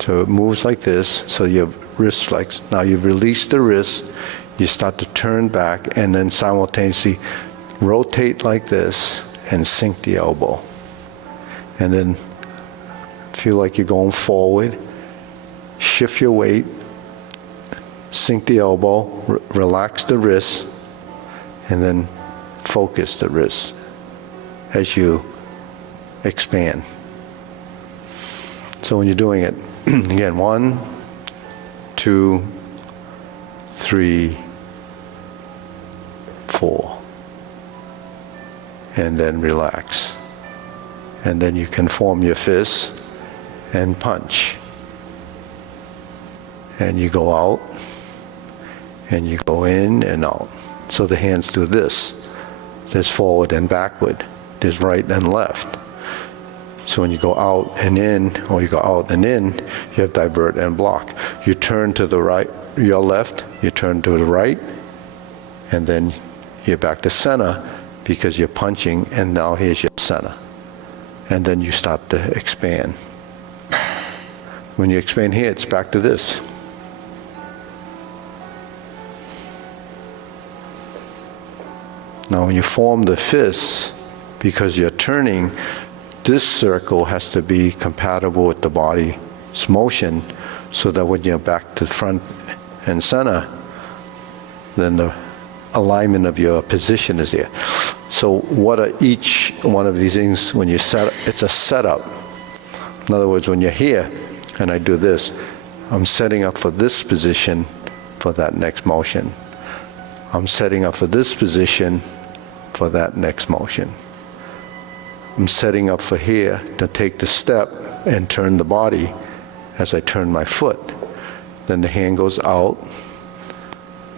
So it moves like this, so your wrist flex. Now you've released the wrist, you start to turn back, and then simultaneously rotate like this and sink the elbow. And then feel like you're going forward, shift your weight, sink the elbow, relax the wrist, and then focus the wrist as you expand. So when you're doing it, again, 1, 2, 3, 4. And then relax. And then you can form your fists and punch. And you go out, and you go in and out. So the hands do this. There's forward and backward. There's right and left. So when you go out and in, or you go out and in, you have divert and block. You turn to the right, your left, you turn to the right, and then you're back to center because you're punching, and now here's your center. And then you start to expand. When you expand here, it's back to this. Now when you form the fists, because you're turning, this circle has to be compatible with the body's motion, so that when you're back to front and center, then the alignment of your position is there. So what are each one of these things when you set, it's a setup. In other words, when you're here and I do this, I'm setting up for this position for that next motion. I'm setting up for this position for that next motion. I'm setting up for here to take the step and turn the body as I turn my foot. Then the hand goes out,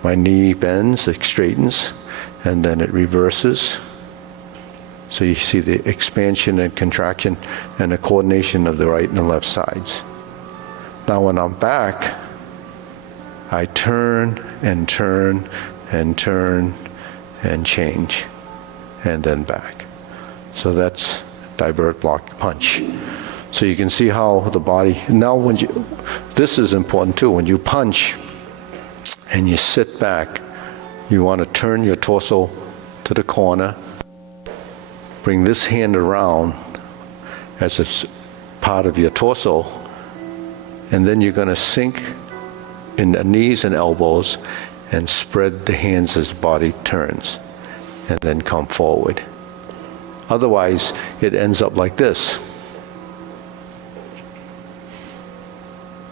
my knee bends, it straightens, and then it reverses. So you see the expansion and contraction and the coordination of the right and the left sides. Now when I'm back, I turn and turn and turn and change, and then back. So that's divert, block, punch. So you can see how the body, now when you, this is important too, when you punch and you sit back, you want to turn your torso to the corner, bring this hand around as it's part of your torso, and then you're going to sink in the knees and elbows and spread the hands as the body turns, and then come forward. Otherwise, it ends up like this.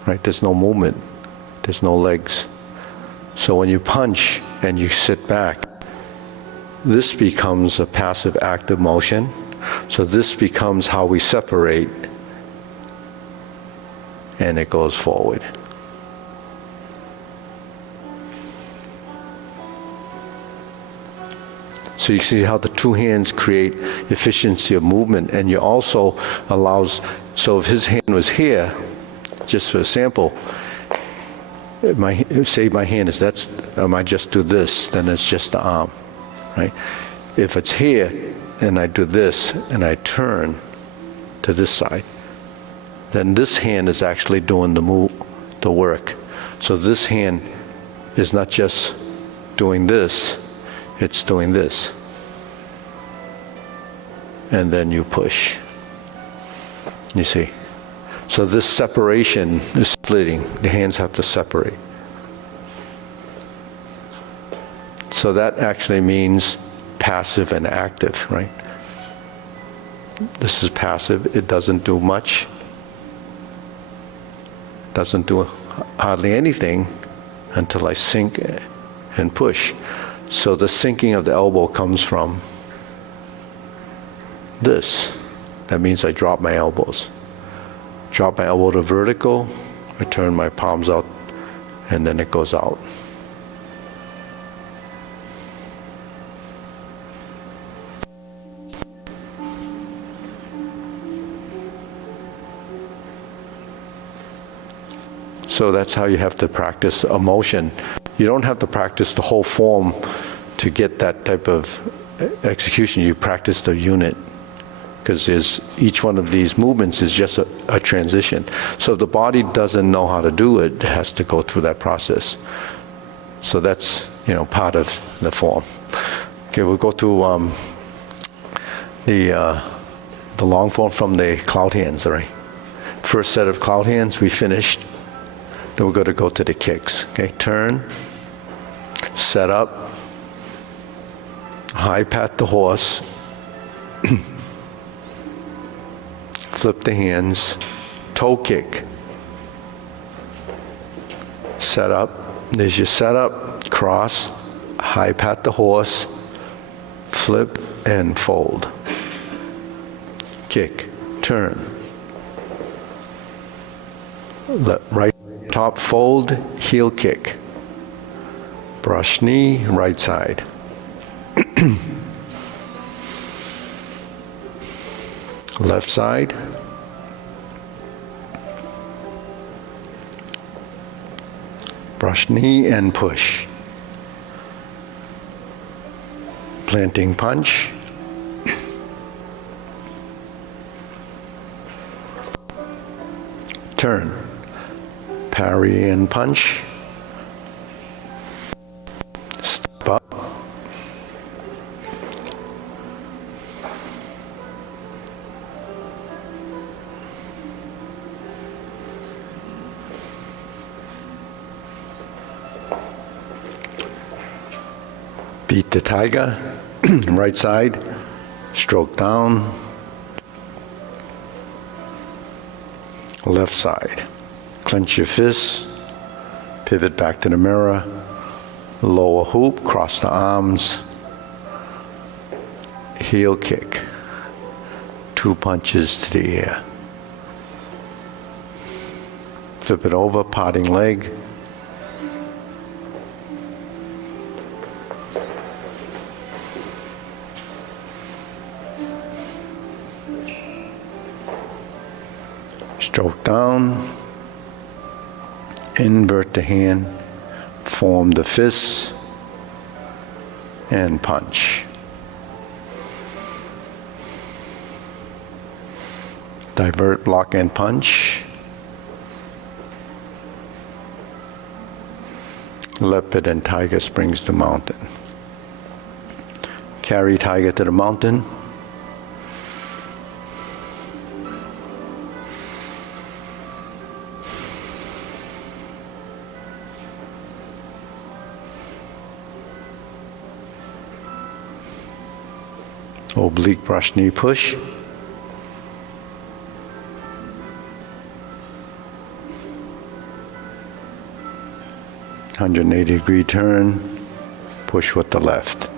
Right? There's no movement. There's no legs. So when you punch and you sit back, this becomes a passive active motion. So this becomes how we separate, and it goes forward. So you see how the two hands create efficiency of movement, and you also allows, so if his hand was here, just for a sample, say my hand is, that's, I just do this, then it's just the arm, right? If it's here, and I do this, and I turn to to this side. Then this hand is actually doing the work. So this hand is not just doing this, it's doing this. And then you push. You see? So this separation is splitting. The hands have to separate. So that actually means passive and active, right? This is passive. It doesn't do much. Doesn't do hardly anything until I sink and push. So the sinking of the elbow comes from this. That means I drop my elbows. Drop my elbow to vertical, I turn my palms out, and then it goes out. So that's how you have to practice a motion. You don't have to practice the whole form to get that type of execution. You practice the unit, because each one of these movements is just a transition. So if the body doesn't know how to do it, it has to go through that process. So that's, part of the form. Okay, we'll go to the long form from the cloud hands, all right? First set of cloud hands, we finished. Then we're going to go to the kicks. Okay, turn, set up, high pat the horse, flip the hands, toe kick, set up. There's your setup, cross, high pat the horse, flip and fold. Kick, turn. Right top fold, heel kick. Brush knee, right side. Left side. Brush knee and push. Planting punch. Turn. Parry and punch. Step up. Beat the tiger. Right side. Stroke down. Left side. Clench your fists, pivot back to the mirror, lower hoop, cross the arms, heel kick, 2 punches to the air. Flip it over, parting leg. Stroke down. Invert the hand, form the fists, and punch. Divert, block, and punch. Leopard and tiger springs to mountain. Carry tiger to the mountain. Oblique brush knee push. (180-degree turn). Push with the left.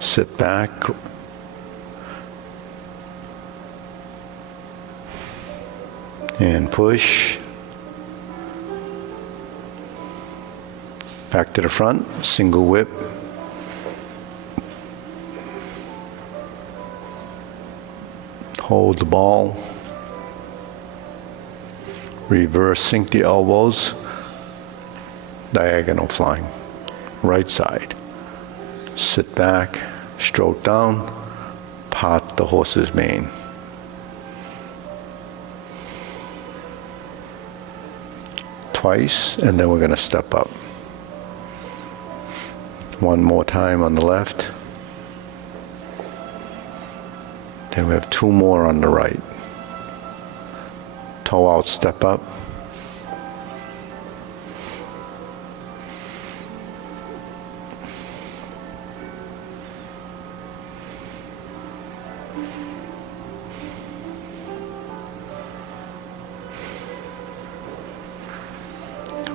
Sit back. And push. Back to the front. Single whip. Hold the ball. Reverse, sink the elbows. Diagonal flying. Right side. Sit back, stroke down, part the horse's mane. Twice, and then we're going to step up. One more time on the left. Then we have two more on the right. Toe out, step up.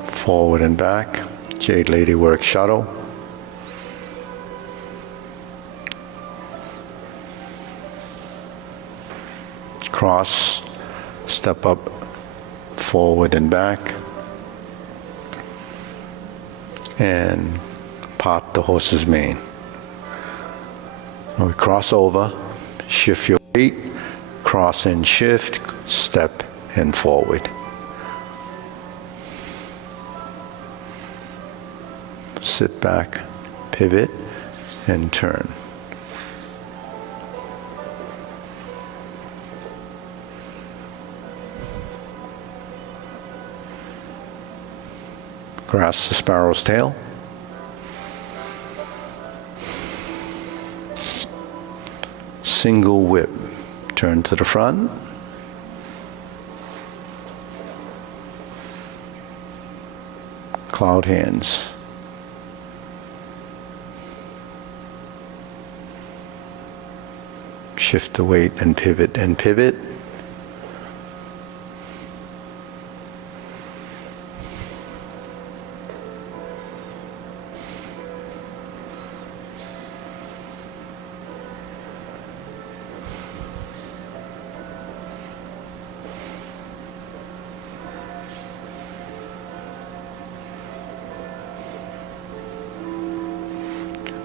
Forward and back. Jade Lady work shuttle. Cross, step up, forward and back. And part the horse's mane. Now we cross over, shift your weight, cross and shift, step and forward. Sit back, pivot, and turn. Grasp the sparrow's tail. Single whip. Turn to the front. Cloud hands. Shift the weight and pivot and pivot.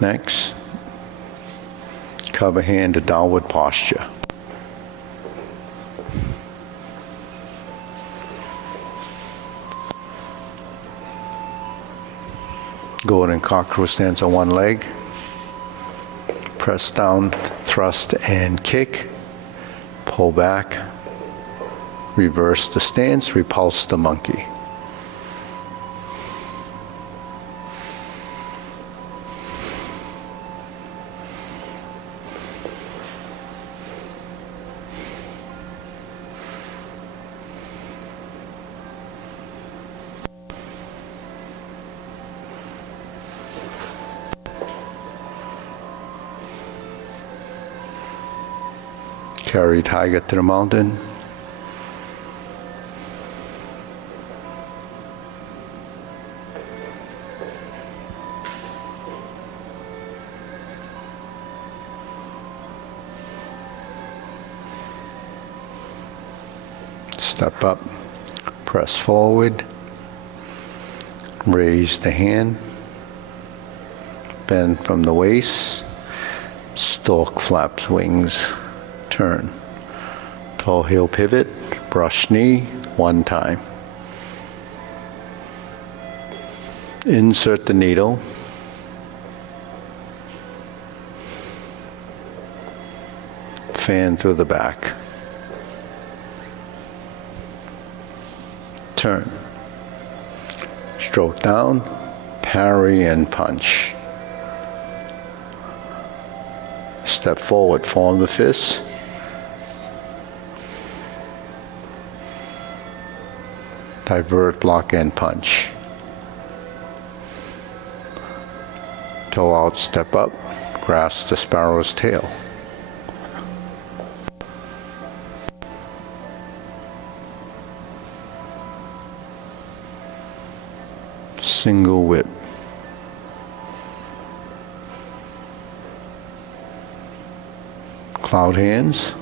Next, cover hand to downward posture. Golden cockerel stance on one leg. Press down, thrust and kick. Pull back. Reverse the stance, repulse the monkey. Carry tiger to the mountain. Step up, press forward, raise the hand, bend from the waist, stork flaps wings. Turn. Tall heel pivot, brush knee, one time. Insert the needle. Fan through the back. Turn. Stroke down, parry and punch. Step forward, form the fist. Divert, block, and punch. Toe out, step up, grasp the sparrow's tail. Single whip. Cloud hands.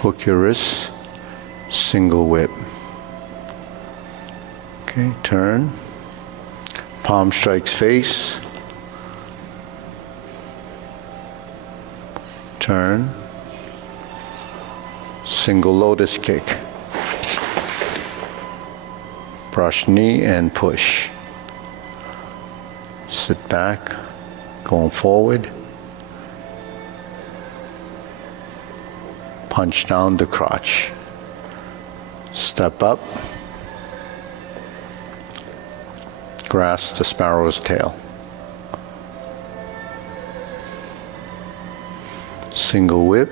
Hook your wrist, single whip. Okay, turn. Palm strikes face. Turn. Single lotus kick. Brush knee and push. Sit back, going forward. Punch down the crotch. Step up. Grasp the sparrow's tail. Single whip.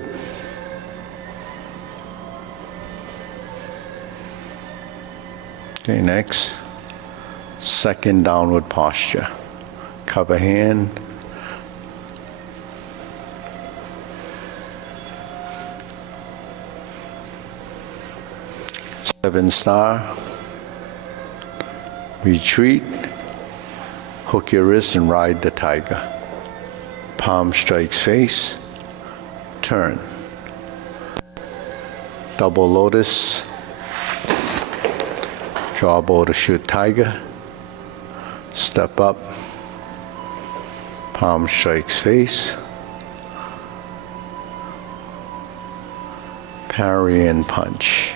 Okay, next, second downward posture. Cover hand. Seven star. Retreat. Hook your wrist and ride the tiger. Palm strikes face. Turn. Double lotus. Draw bow to shoot tiger. Step up. Palm strikes face. Parry and punch.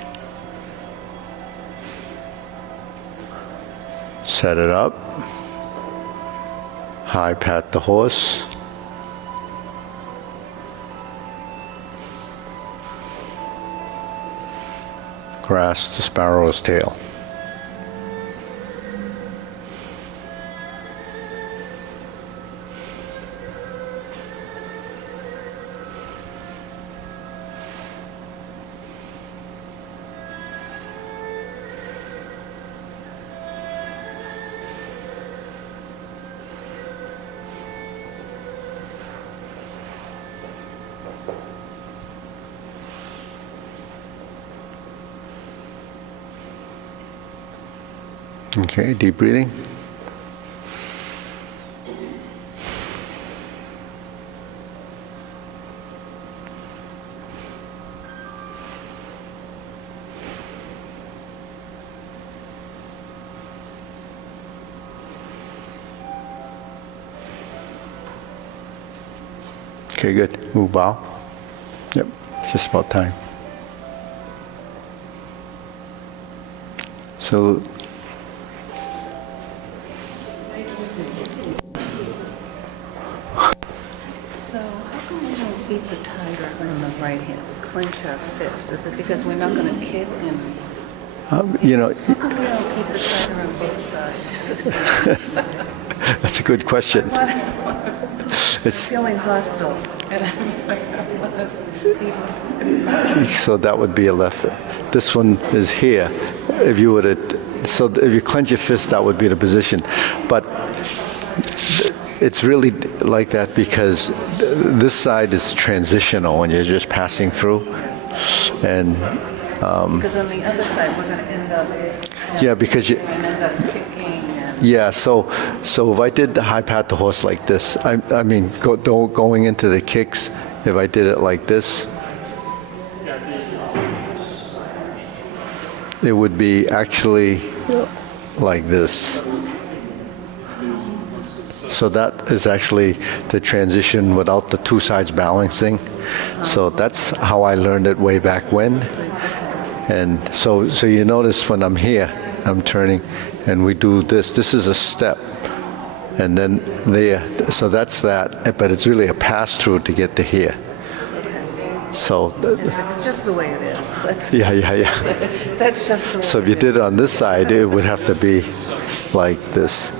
Set it up. High pat the horse. Grasp the sparrow's tail. Okay, deep breathing. Okay, good. Move bow. Yep, just about time. So, how come we don't beat the tiger on the right hand? We clench our fist. Is it because we're not going to kick? And you know, how come we don't keep the tiger on both sides? that's a good question. It's Feeling hostile. so that would be a left. This one is here. If you were to, so if you clench your fist, that would be the position. But it's really like that because this side is transitional when you're just passing through, and Because on the other side, we're going to end up. yeah, because you. And end up kicking. And Yeah, so if I did the high pat the horse like this, I mean, going into the kicks, if I did it like this, it would be actually like this. So that is actually the transition without the two sides balancing. So that's how I learned it way back when. And so you notice when I'm here, I'm turning, and we do this. This is a step, and then there. So that's that, but it's really a pass-through to get to here. So, it's just the way it is. That's, yeah. that's just the way So if you did it on this side, it would have to be like this.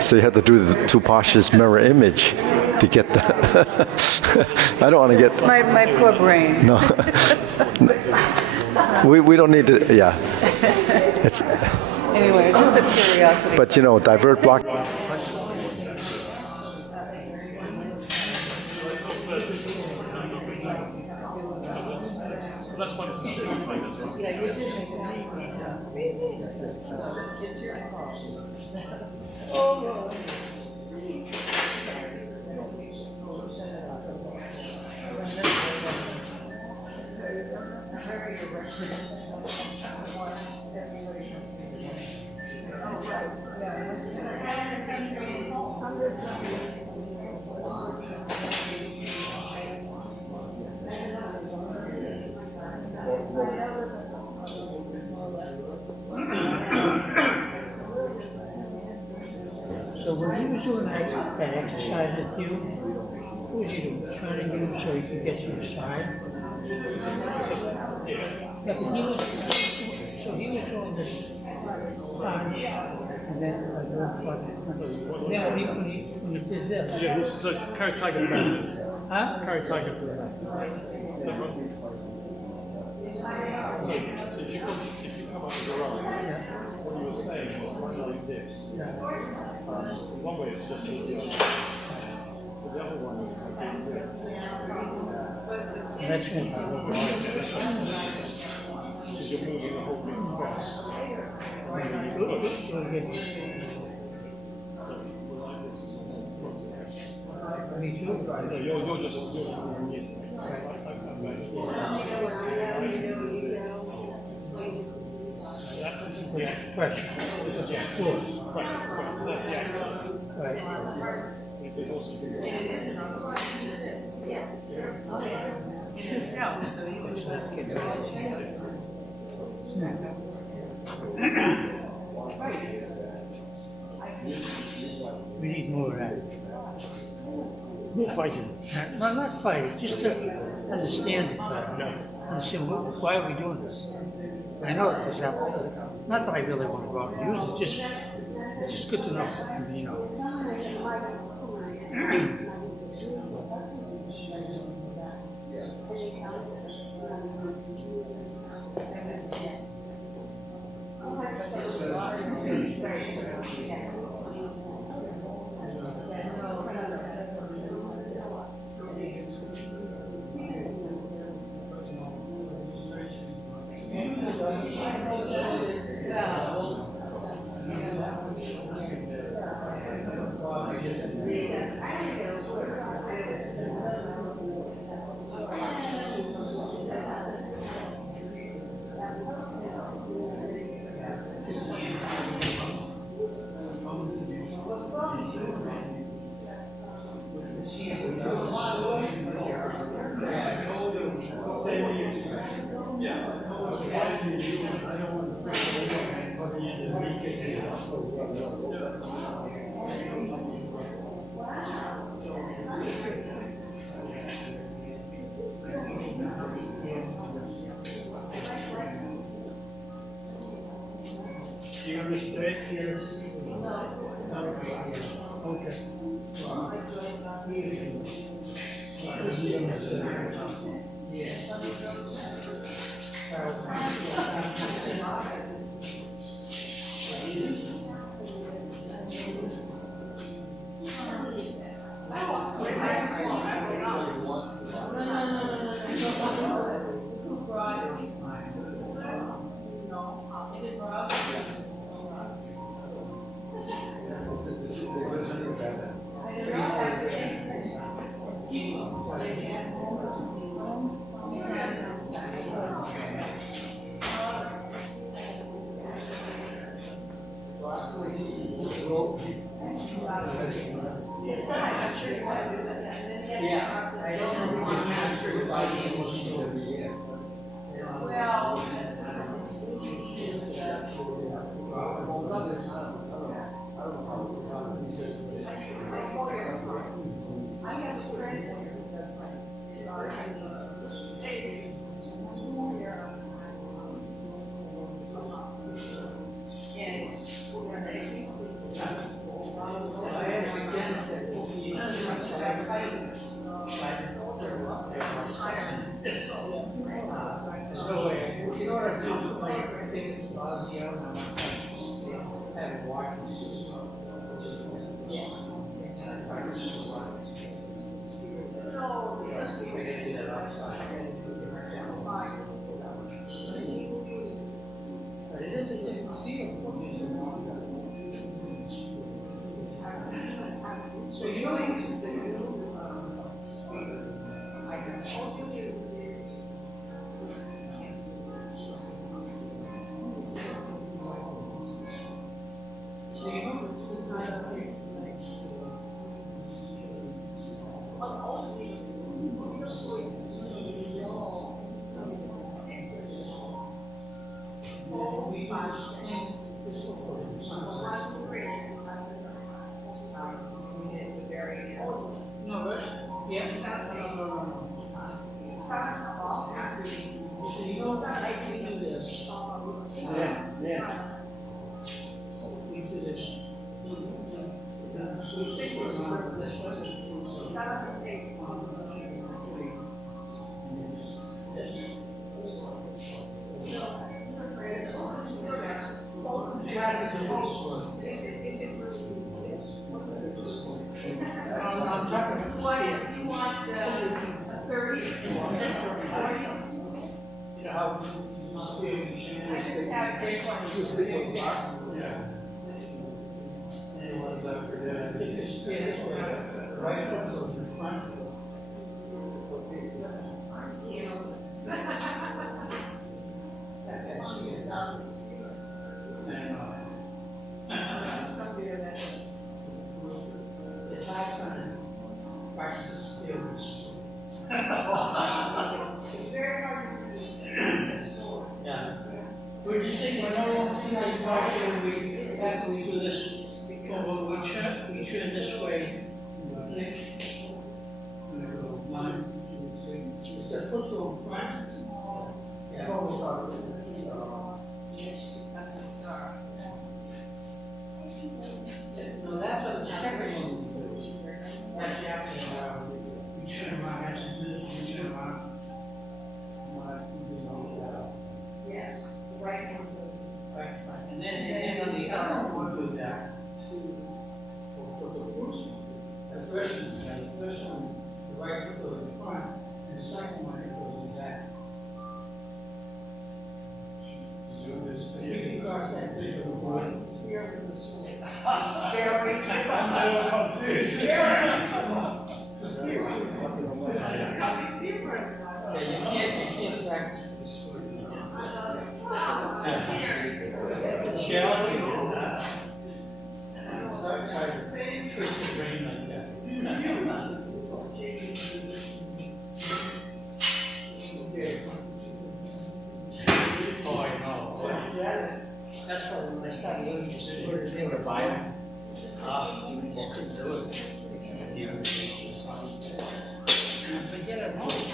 So you have to do the two postures mirror image to get the. I don't want to get. My poor brain. No. We don't need to. Yeah. It's. Anyway, just a curiosity. But divert block. So when he was doing that exercise with you, what was he doing? Turning you so he could get to your side? Yeah, but he was, so he was doing this punch, and then when he did this, Yeah, so it's carry tiger to the back. huh? Carry tiger to the back. So if you come up with your own, Yeah. what you were saying was one like this. One way is just to the other. So the other one is like this. And that's when I look Because you're moving the whole thing across. And then you push. So like this. Me too. No, you're just moving it. That's the Pressure. This is Of course. right. So that's the action. Right. It also We need more of that. more fighting. No, not fighting, just to understand it better. Understand why are we doing this? I know it does happen. Not that I really want to go out and use it, it's just good to know. You know. You understand? Yes. Okay. It's hard trying to practice skills. Yeah. We're just thinking, I don't think I probably after we do this, well, we turn this way. One, two, three. It's a foot to front. Yeah. No, that's a second one. That's the after, we turn around, that's this, we turn around. Yes, the right hand goes. Right, and then on the other one, we'll do that. The first one, the right foot goes in front, and the second one, it goes in back. You can cross that bridge over the water. Yeah, you can't practice this sport. It's challenging. Start to twist your brain like that. Oh, I know. That's why when I started yoga, they were buying. You just couldn't do it. But yet at home.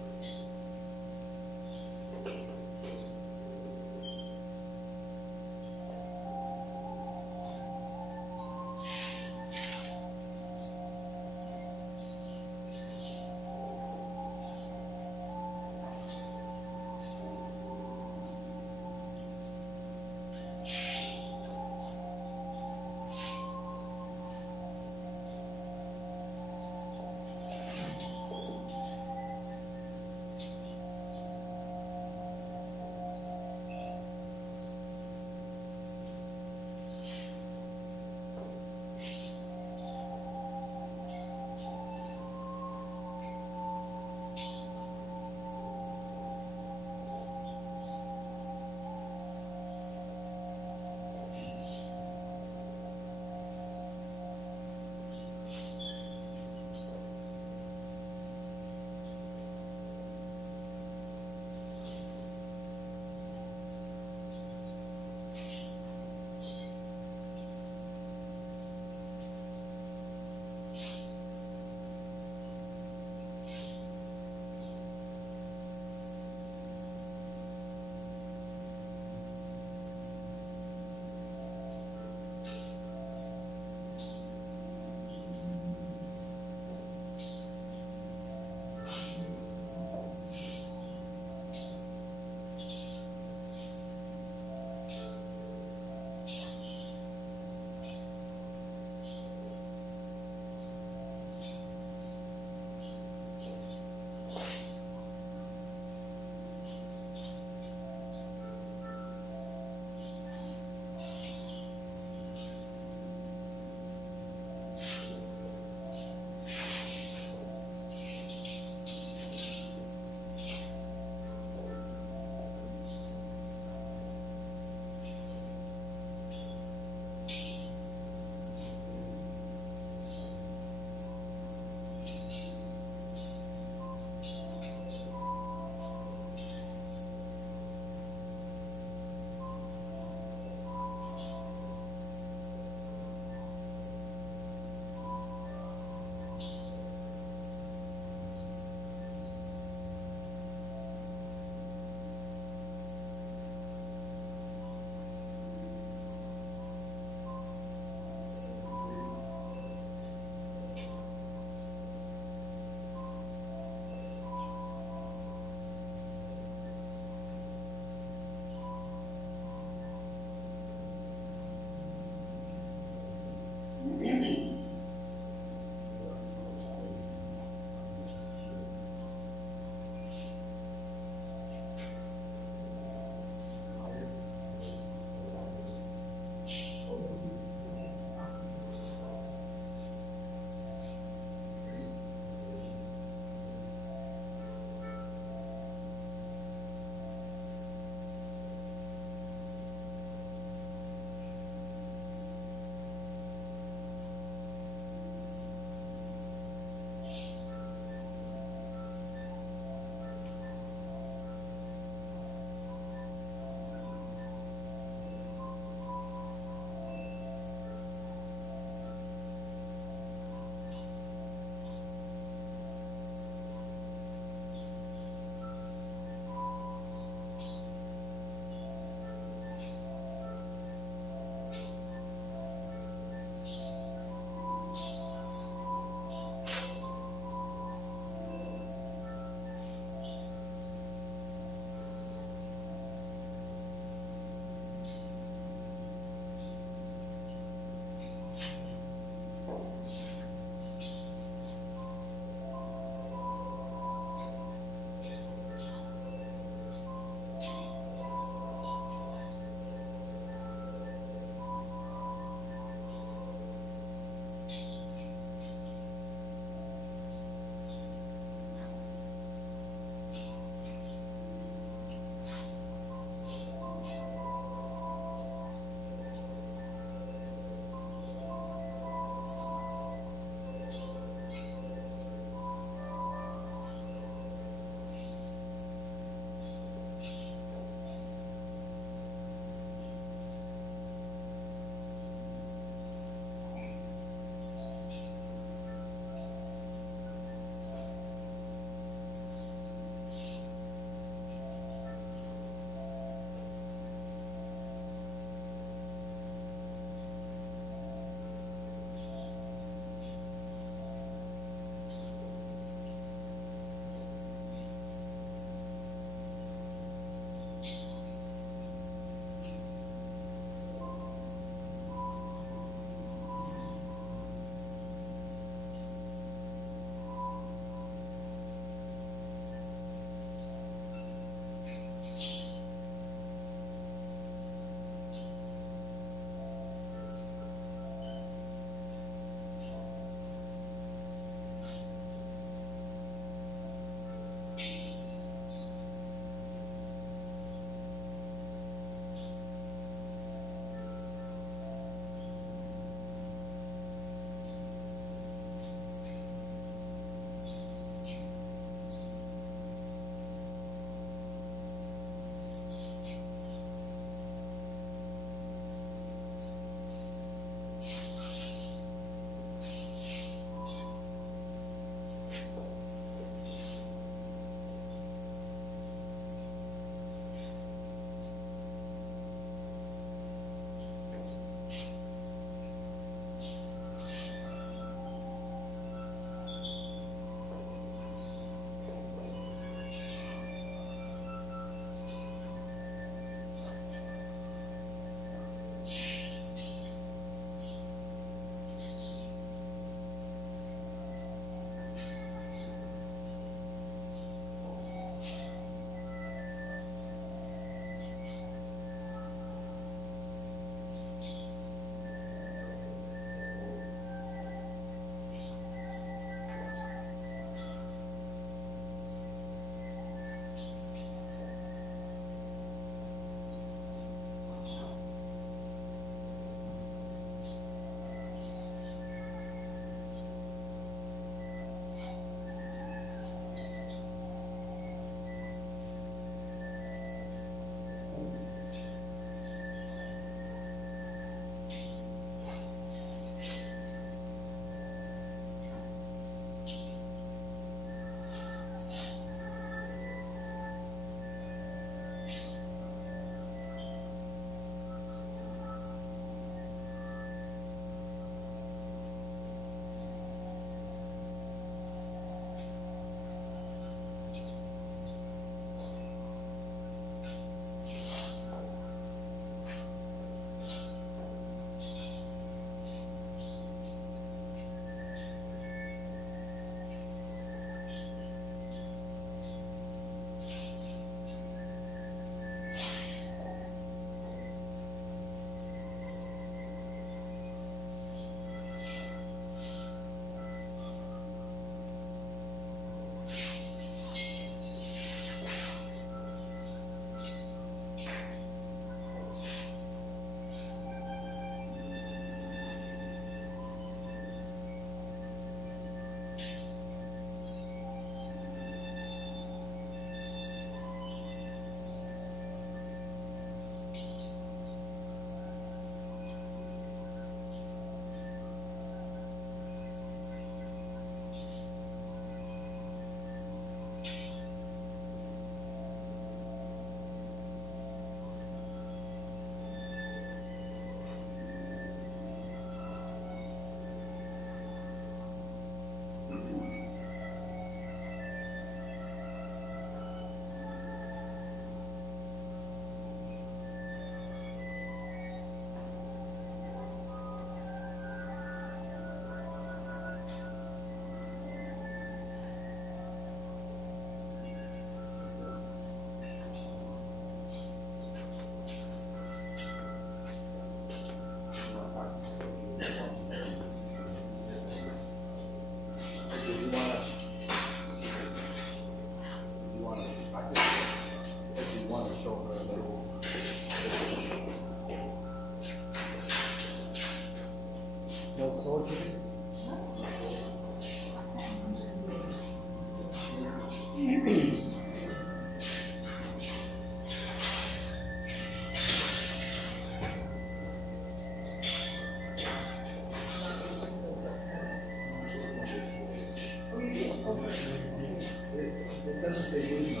All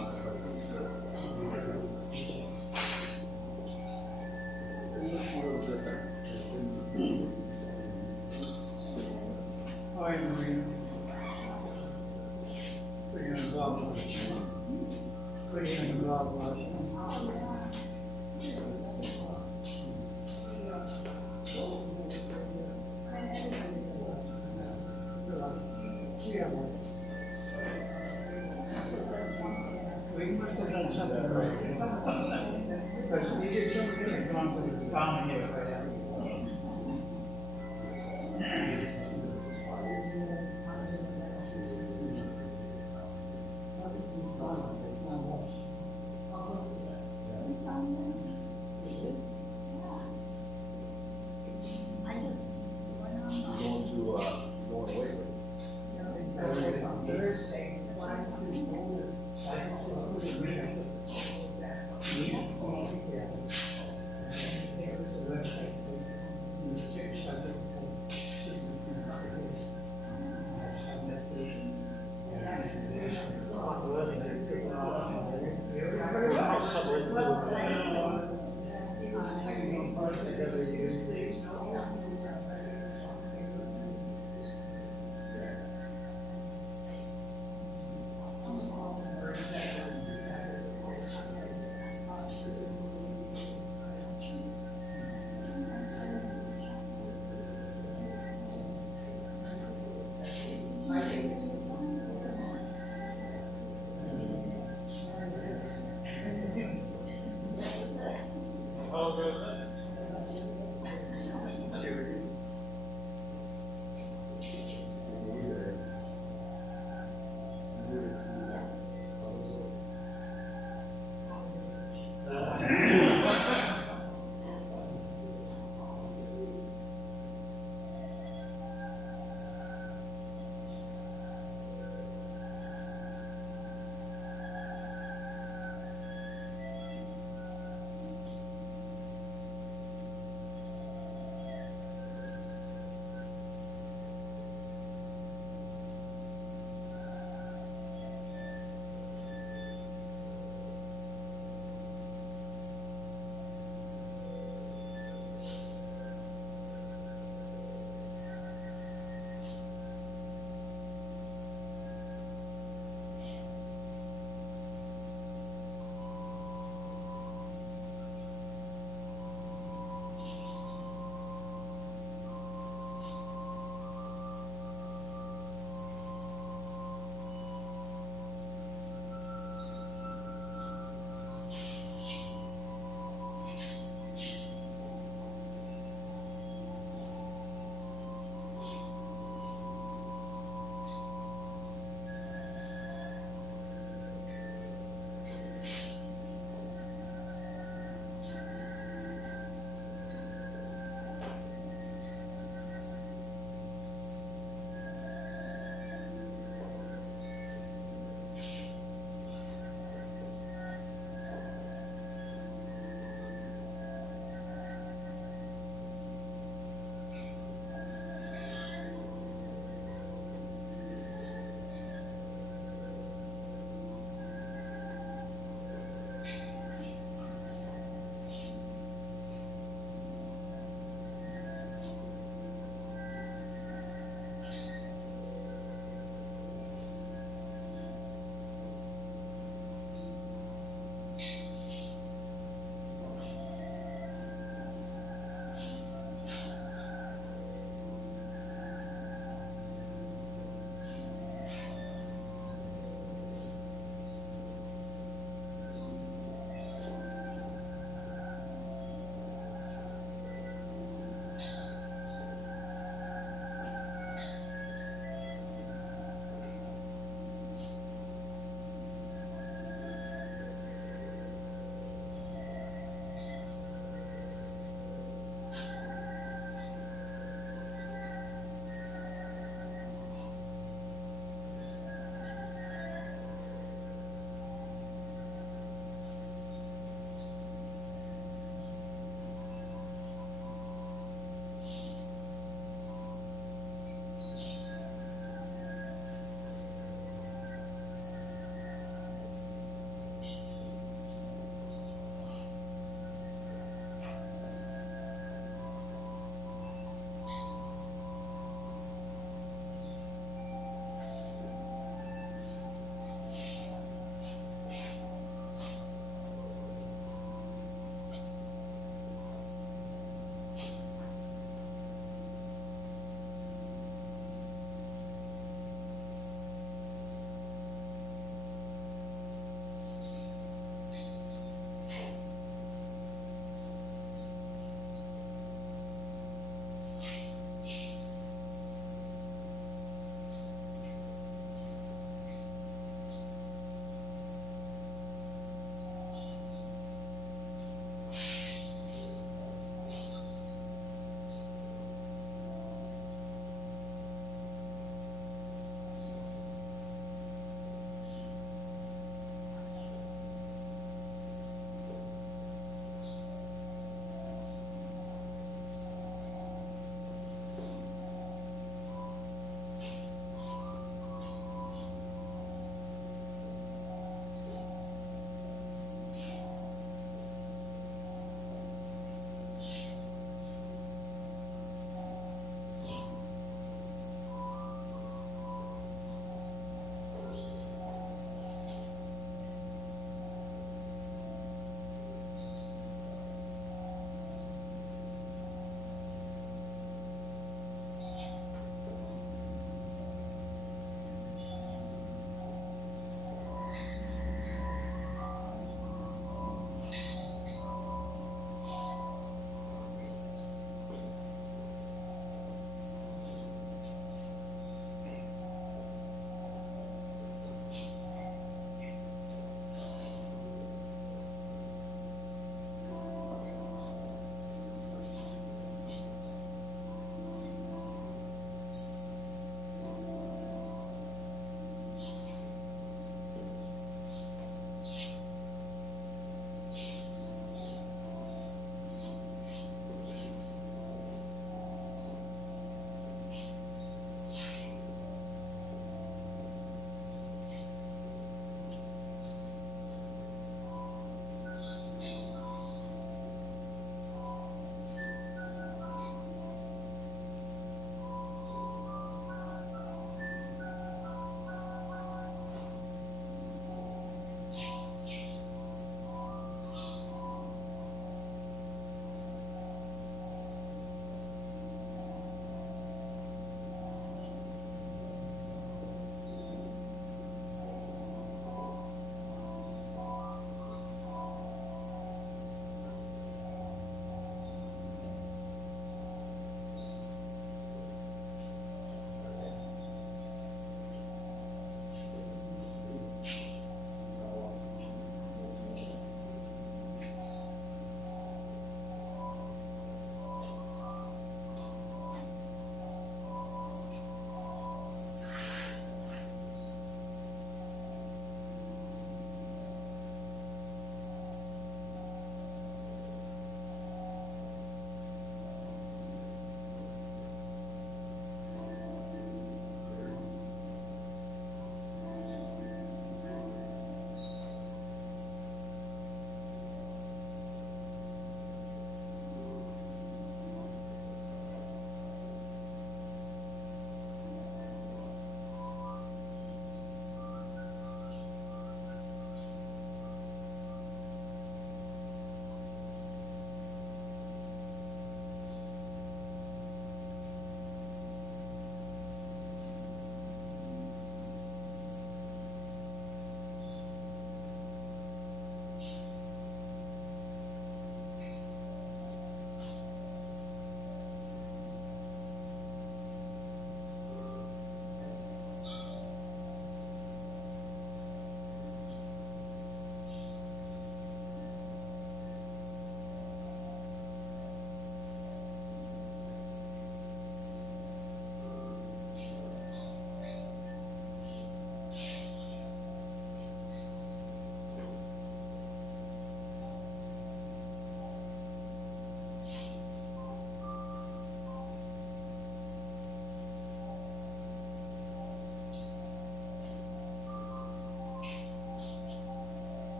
right, Maria. Put you in a glove. Put you in a glove. We must have done something right. Because we did something and gone to the farm here.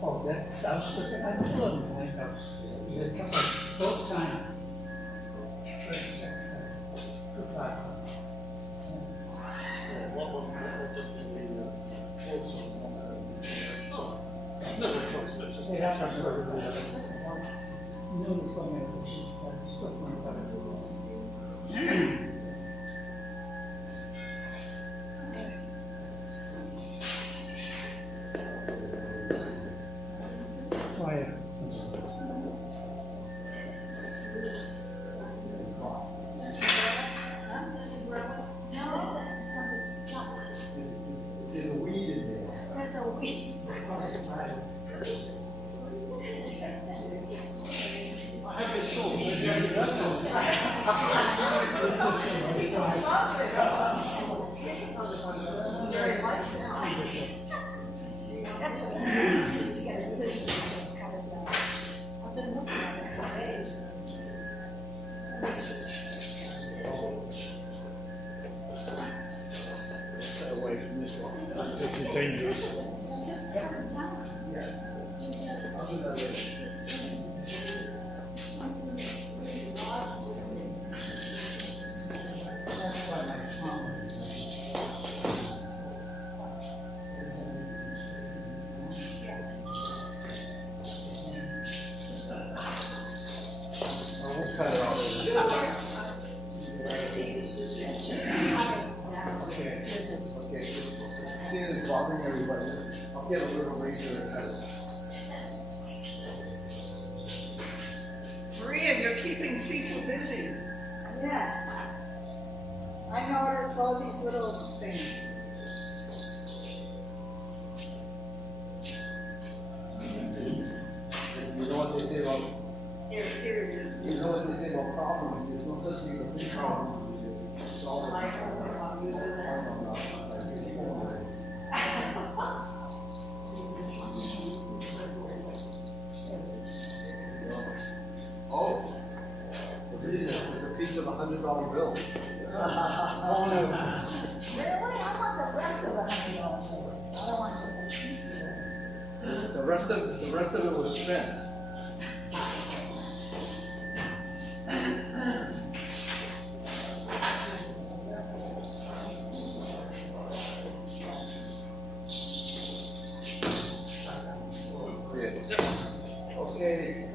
Oh, that was the, I still haven't find out. You had a couple of both times. Good time. What was just the also never close, but it's just They have to go to the other. No, there's so many issues, but it's still fun. Why? There's a weed in there. There's a weed. Very much now. That's what it is. You get a scissors and just cut it down. I've been looking at it for days. stay away from this one. This is dangerous. Just cut it down. I'll do that later. That's why my comment is I won't cut it off. Okay, okay. Seeing it's bothering everybody, I'll get a little razor and cut it. Maria, you're keeping people busy. Yes. I noticed all these little things. You know what they say about, Here it is. you know what they say about problems, there's no such thing as big problems. It's all I don't know how you do that. Oh, the reason is a piece of $100 bill. Really? I want the rest of the $100 bill. I don't want just a piece of it. The rest of it was spent. See it. Okay.